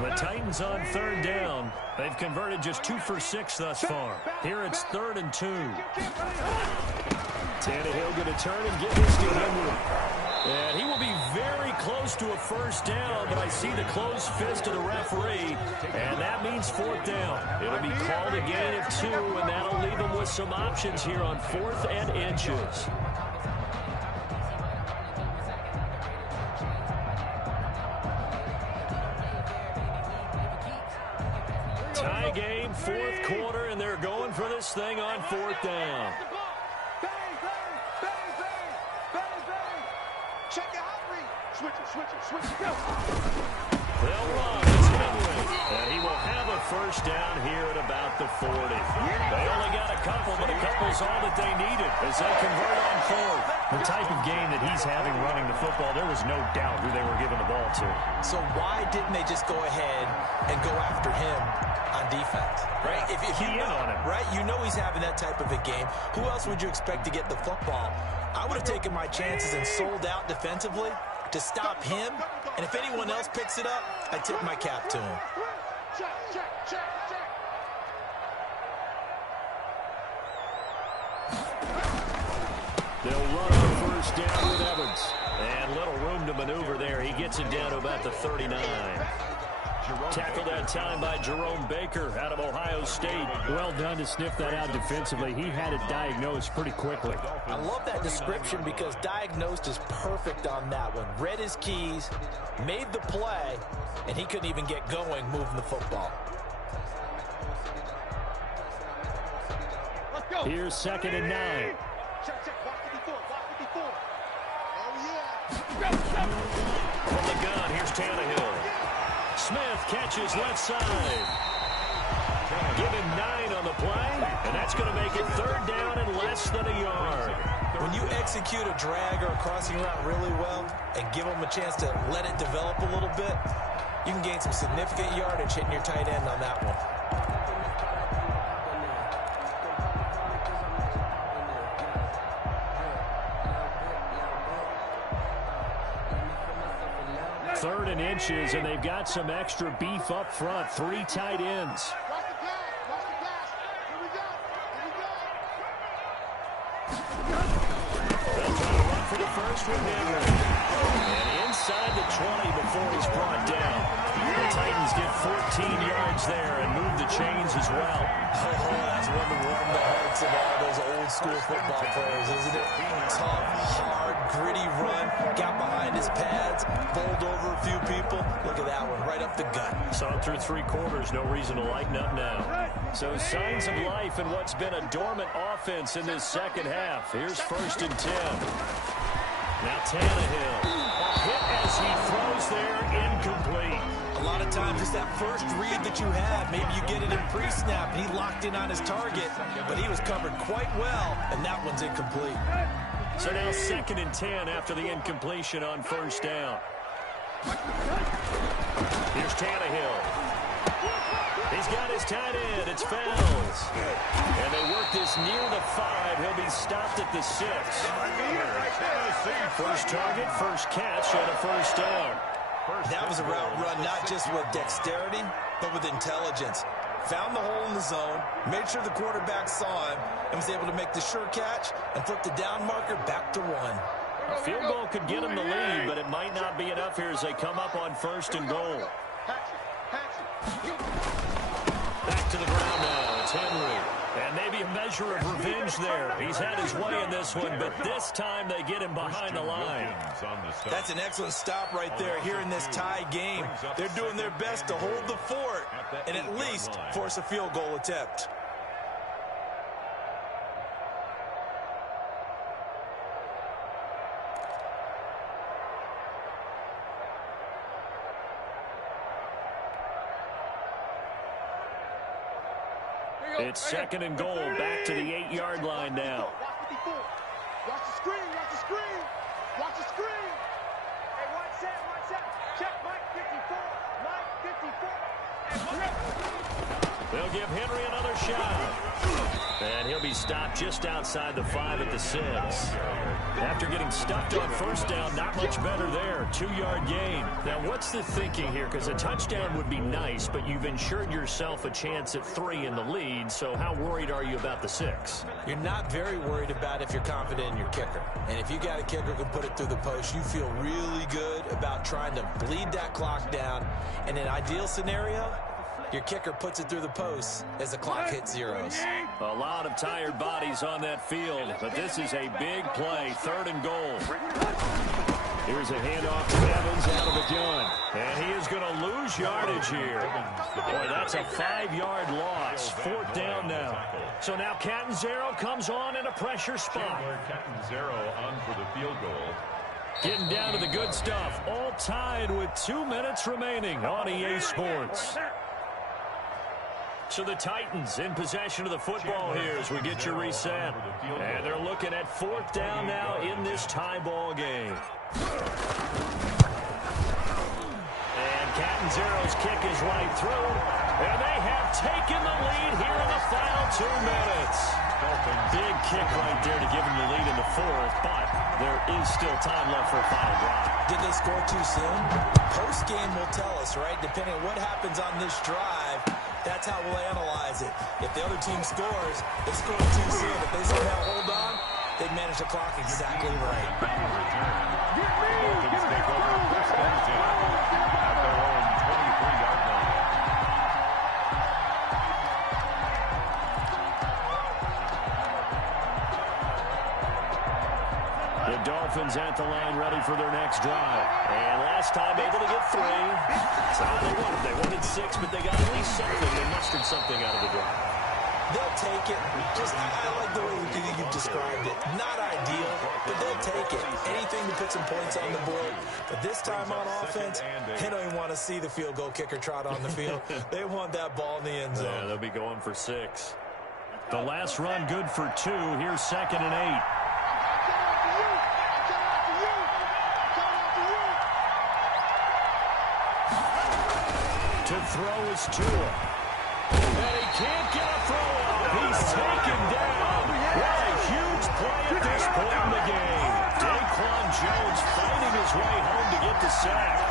The Titans on 3rd down. They've converted just 2 for 6 thus far. Here it's 3rd and 2. Tannehill going to turn and get this to Henry. And he will be very close to a first down, but I see the closed fist of the referee, and that means 4th down. It'll be called a gain of 2, and that'll leave them with some options here on 4th and inches. Tie game, 4th quarter, and they're going for this thing on 4th down. Check it out, Reed. Switch it, go. They'll run. It's Henry. And he will have a first down here at about the 40. They only got a couple, but a couple's all that they needed as they convert on 4th. The type of game that he's having running the football, there was no doubt who they were giving the ball to. So why didn't they just go ahead and go after him on defense? Right? If you know, on him. Right? You know he's having that type of a game. Who else would you expect to get the football? I would have taken my chances and sold out defensively to stop him. And if anyone else picks it up, I tip my cap to him. Check. They'll run on first down with Evans. And little room to maneuver there. He gets it down to about the 39. Tackled that time by Jerome Baker out of Ohio State. Well done to sniff that out defensively. He had it diagnosed pretty quickly. I love that description because diagnosed is perfect on that one. Read his keys, made the play, and he couldn't even get going moving the football. Let's go. Here's 2nd and 9. Check, check. Box 54. Box 54. Oh, yeah. From the gun, here's Tannehill. Smith catches left side. Give him 9 on the play, and that's going to make it 3rd down and less than a yard. When you execute a drag or a crossing route really well and give them a chance to let it develop a little bit, you can gain some significant yardage hitting your tight end on that one. Third and inches, and they've got some extra beef up front. 3 tight ends. Watch the pass. Watch the pass. Here we go. Here we go. They'll try to run for the first with Henry. And inside the 20 before he's brought down. The Titans get 14 yards there and move the chains as well. Oh, that's one to warm the hearts of all those old school football players, isn't it? Tough, hard, gritty run. Got behind his pads, bowled over a few people. Look at that one, right up the gut. Saw it through 3 quarters. No reason to lighten up now. So signs of life in what's been a dormant offense in this second half. Here's 1st and 10. Now Tannehill. Hit as he throws there, incomplete. A lot of times it's that first read that you have. Maybe you get it in pre-snap. He locked in on his target, but he was covered quite well, and that one's incomplete. So now 2nd and 10 after the incompletion on 1st down. Here's Tannehill. He's got his tight end. It's Fells. And they work this near the 5. He'll be stopped at the 6. First target, first catch, and a 1st down. That was a route run not just with dexterity, but with intelligence. Found the hole in the zone, made sure the quarterback saw him, and was able to make the sure catch and flip the down marker back to 1. A field goal could get them the lead, but it might not be enough here as they come up on 1st and goal. Back to the ground now. It's Henry. And maybe a measure of revenge there. He's had his way in this one, but this time they get him behind the line. That's an excellent stop right there here in this tie game. They're doing their best to hold the fort and at least force a field goal attempt. It's 2nd and goal, back to the 8-yard line now. Watch the screen, watch the screen, watch the screen. Hey, one set, check, Mike 54, They'll give Henry another shot. And he'll be stopped just outside the 5 at the 6. After getting stuffed on 1st down, not much better there. 2-yard gain. Now, what's the thinking here? Because a touchdown would be nice, but you've ensured yourself a chance at 3 in the lead, so how worried are you about the 6? You're not very worried about if you're confident in your kicker. And if you got a kicker who can put it through the post, you feel really good about trying to bleed that clock down. In an ideal scenario, your kicker puts it through the post as the clock hits zeros. A lot of tired bodies on that field, but this is a big play, 3rd and goal. Here's a handoff to Evans out of the gun. And he is going to lose yardage here. Boy, that's a 5-yard loss. 4th down now. So now Catanzaro comes on in a pressure spot. Catanzaro on for the field goal. Getting down to the good stuff. All tied with 2 minutes remaining on EA Sports. So the Titans in possession of the football here as we get your reset. And they're looking at 4th down now in this tie ball game. And Catanzaro's kick is right through. And they have taken the lead here in the final 2 minutes. Big kick right there to give them the lead in the 4th, but there is still time left for a final drive. Did they score too soon? Post-game will tell us, right? Depending on what happens on this drive, that's how we'll analyze it. If the other team scores, they scored too soon. If they somehow hold on, they manage the clock exactly right. Dolphins take over 1st and 10 at their own 23-yard line. the Dolphins at the line ready for their next drive. And last time able to get 3. So they wanted 6, but they got at least something. They mustered something out of the drive. They'll take it. I like the way you've described it. Not ideal, but they'll take it. Anything to put some points on the board. But this time on offense, they don't even want to see the field goal kicker trot on the field. They want that ball in the end zone. Yeah, they'll be going for 6. The last run good for 2. Here's 2nd and 8. To throw is Tua. And he can't get a throw off. He's taken down. What a huge play at this point in the game. Daquan Jones fighting his way home to get the sack.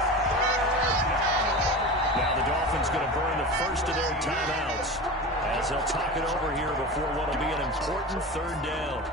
Now the Dolphins going to burn the first of their timeouts as they'll talk it over here before what will be an important 3rd down.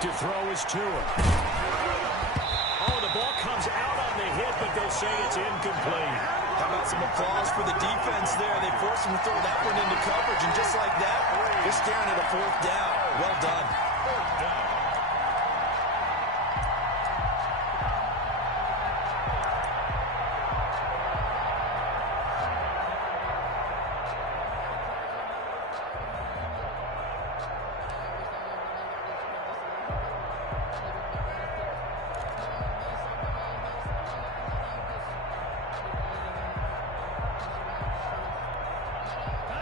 To throw is Tua. Oh, the ball comes out on the hit, but they'll say it's incomplete. How about some applause for the defense there? They forced him to throw that one into coverage, and just like that, they're staring at a 4th down. Well done. 4th down.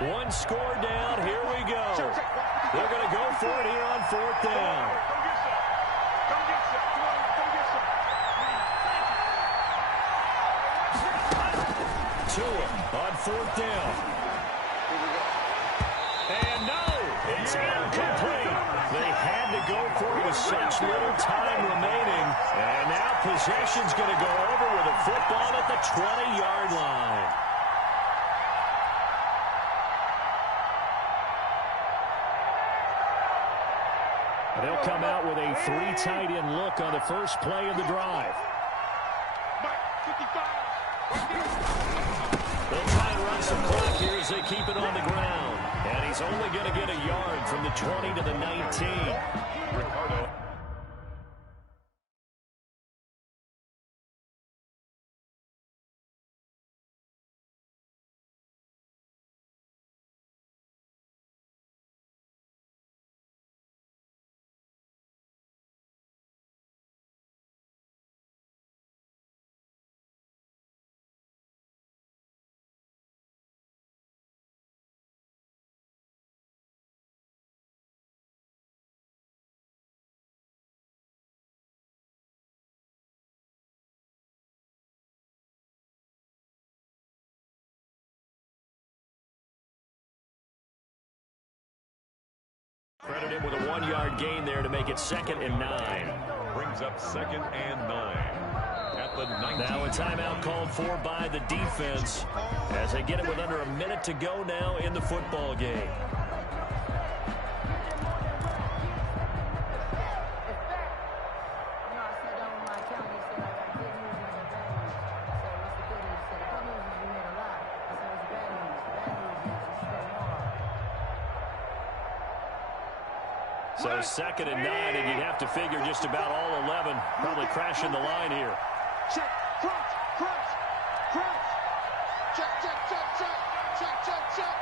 One score down. Here we go. They're going to go for it here on 4th down. Tua on 4th down. And no, it's incomplete. They had to go for it with such little time remaining. And now possession's going to go over with a football at the 20-yard line. They'll come out with a 3-tight-end look on the first play of the drive. They'll try and run some clock here as they keep it on the ground. And he's only going to get a yard from the 20 to the 19. Ricardo. Credit him with a 1-yard gain there to make it 2nd and 9. Brings up 2nd and 9 at the 19. Now a timeout called for by the defense as they get it with under a minute to go now in the football game. So 2nd and 9, and you'd have to figure just about all 11 probably crashing the line here. Check, crunch, crunch, crunch. Check, check, check, check, check, check, check.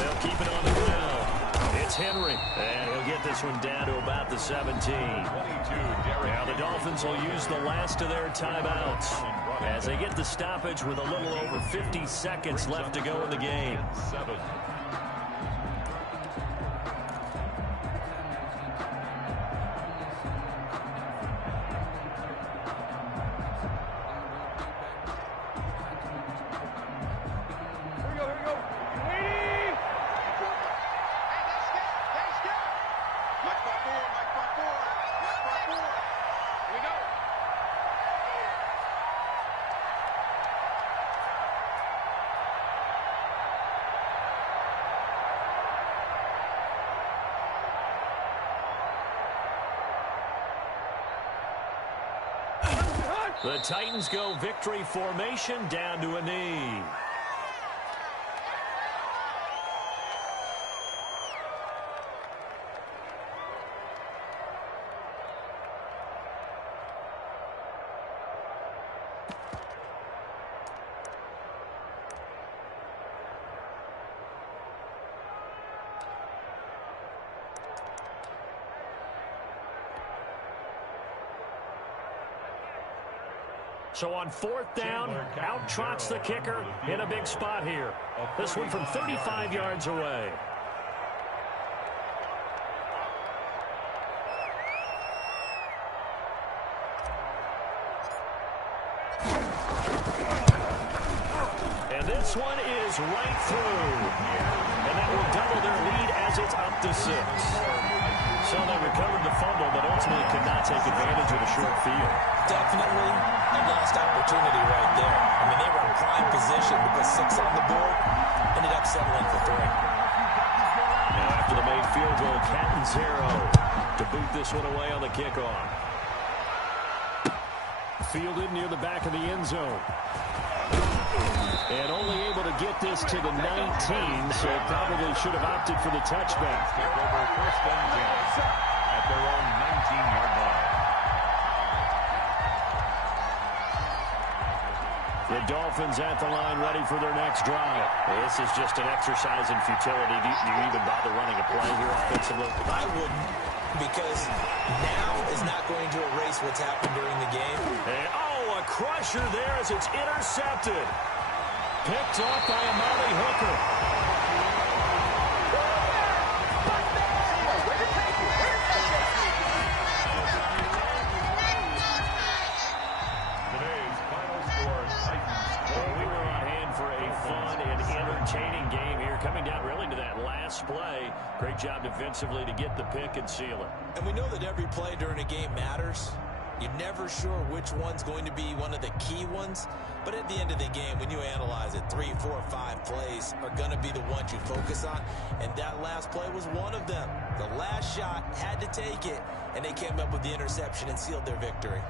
They'll keep it on the ground. It's It's Henry, and he'll get this one down to about the 17. Now the Dolphins will use the last of their timeouts as they get the stoppage with a little over 50 seconds left to go in the game. The Titans go victory formation down to a knee. So on fourth down, out trots the kicker in a big spot here. This one from 35 yards away. And this one is right through. And that will double their lead as it's up to 6. So they recovered the fumble, but ultimately could not take advantage of the short field. Definitely a lost opportunity right there. I mean, they were in prime position to put 6 on the board, ended up settling for 3. Now after the made field goal, Catanzaro to boot this one away on the kickoff. Fielded near the back of the end zone. And only able to get this to the 19, so probably should have opted for the touchback. Take over first and 10 at their own 19-yard line. The Dolphins at the line ready for their next drive. This is just an exercise in futility. Do you even bother running a play here offensively? I wouldn't, because now is not going to erase what's happened during the game. And, oh, a crusher there as it's intercepted. Picked off by Amari Hooker. Today's final score, Titans. Well, we were on hand for a fun and entertaining game here. Coming down really to that last play. Great job defensively to get the pick and seal it. And we know that every play during a game matters. You're never sure which one's going to be one of the key ones. But at the end of the game, when you analyze it, 3, 4, 5 plays are going to be the ones you focus on. And that last play was one of them. The last shot had to take it, and they came up with the interception and sealed their victory.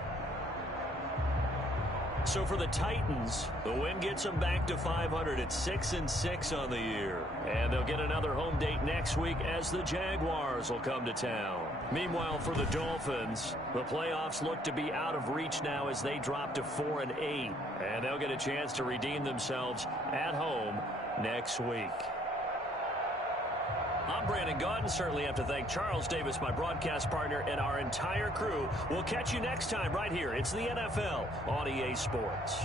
So for the Titans, the win gets them back to 500 at 6-6 on the year. And they'll get another home date next week as the Jaguars will come to town. Meanwhile, for the Dolphins, the playoffs look to be out of reach now as they drop to 4-8. And they'll get a chance to redeem themselves at home next week. I'm Brandon Gaudin. Certainly have to thank Charles Davis, my broadcast partner, and our entire crew. We'll catch you next time right here. It's the NFL on EA Sports.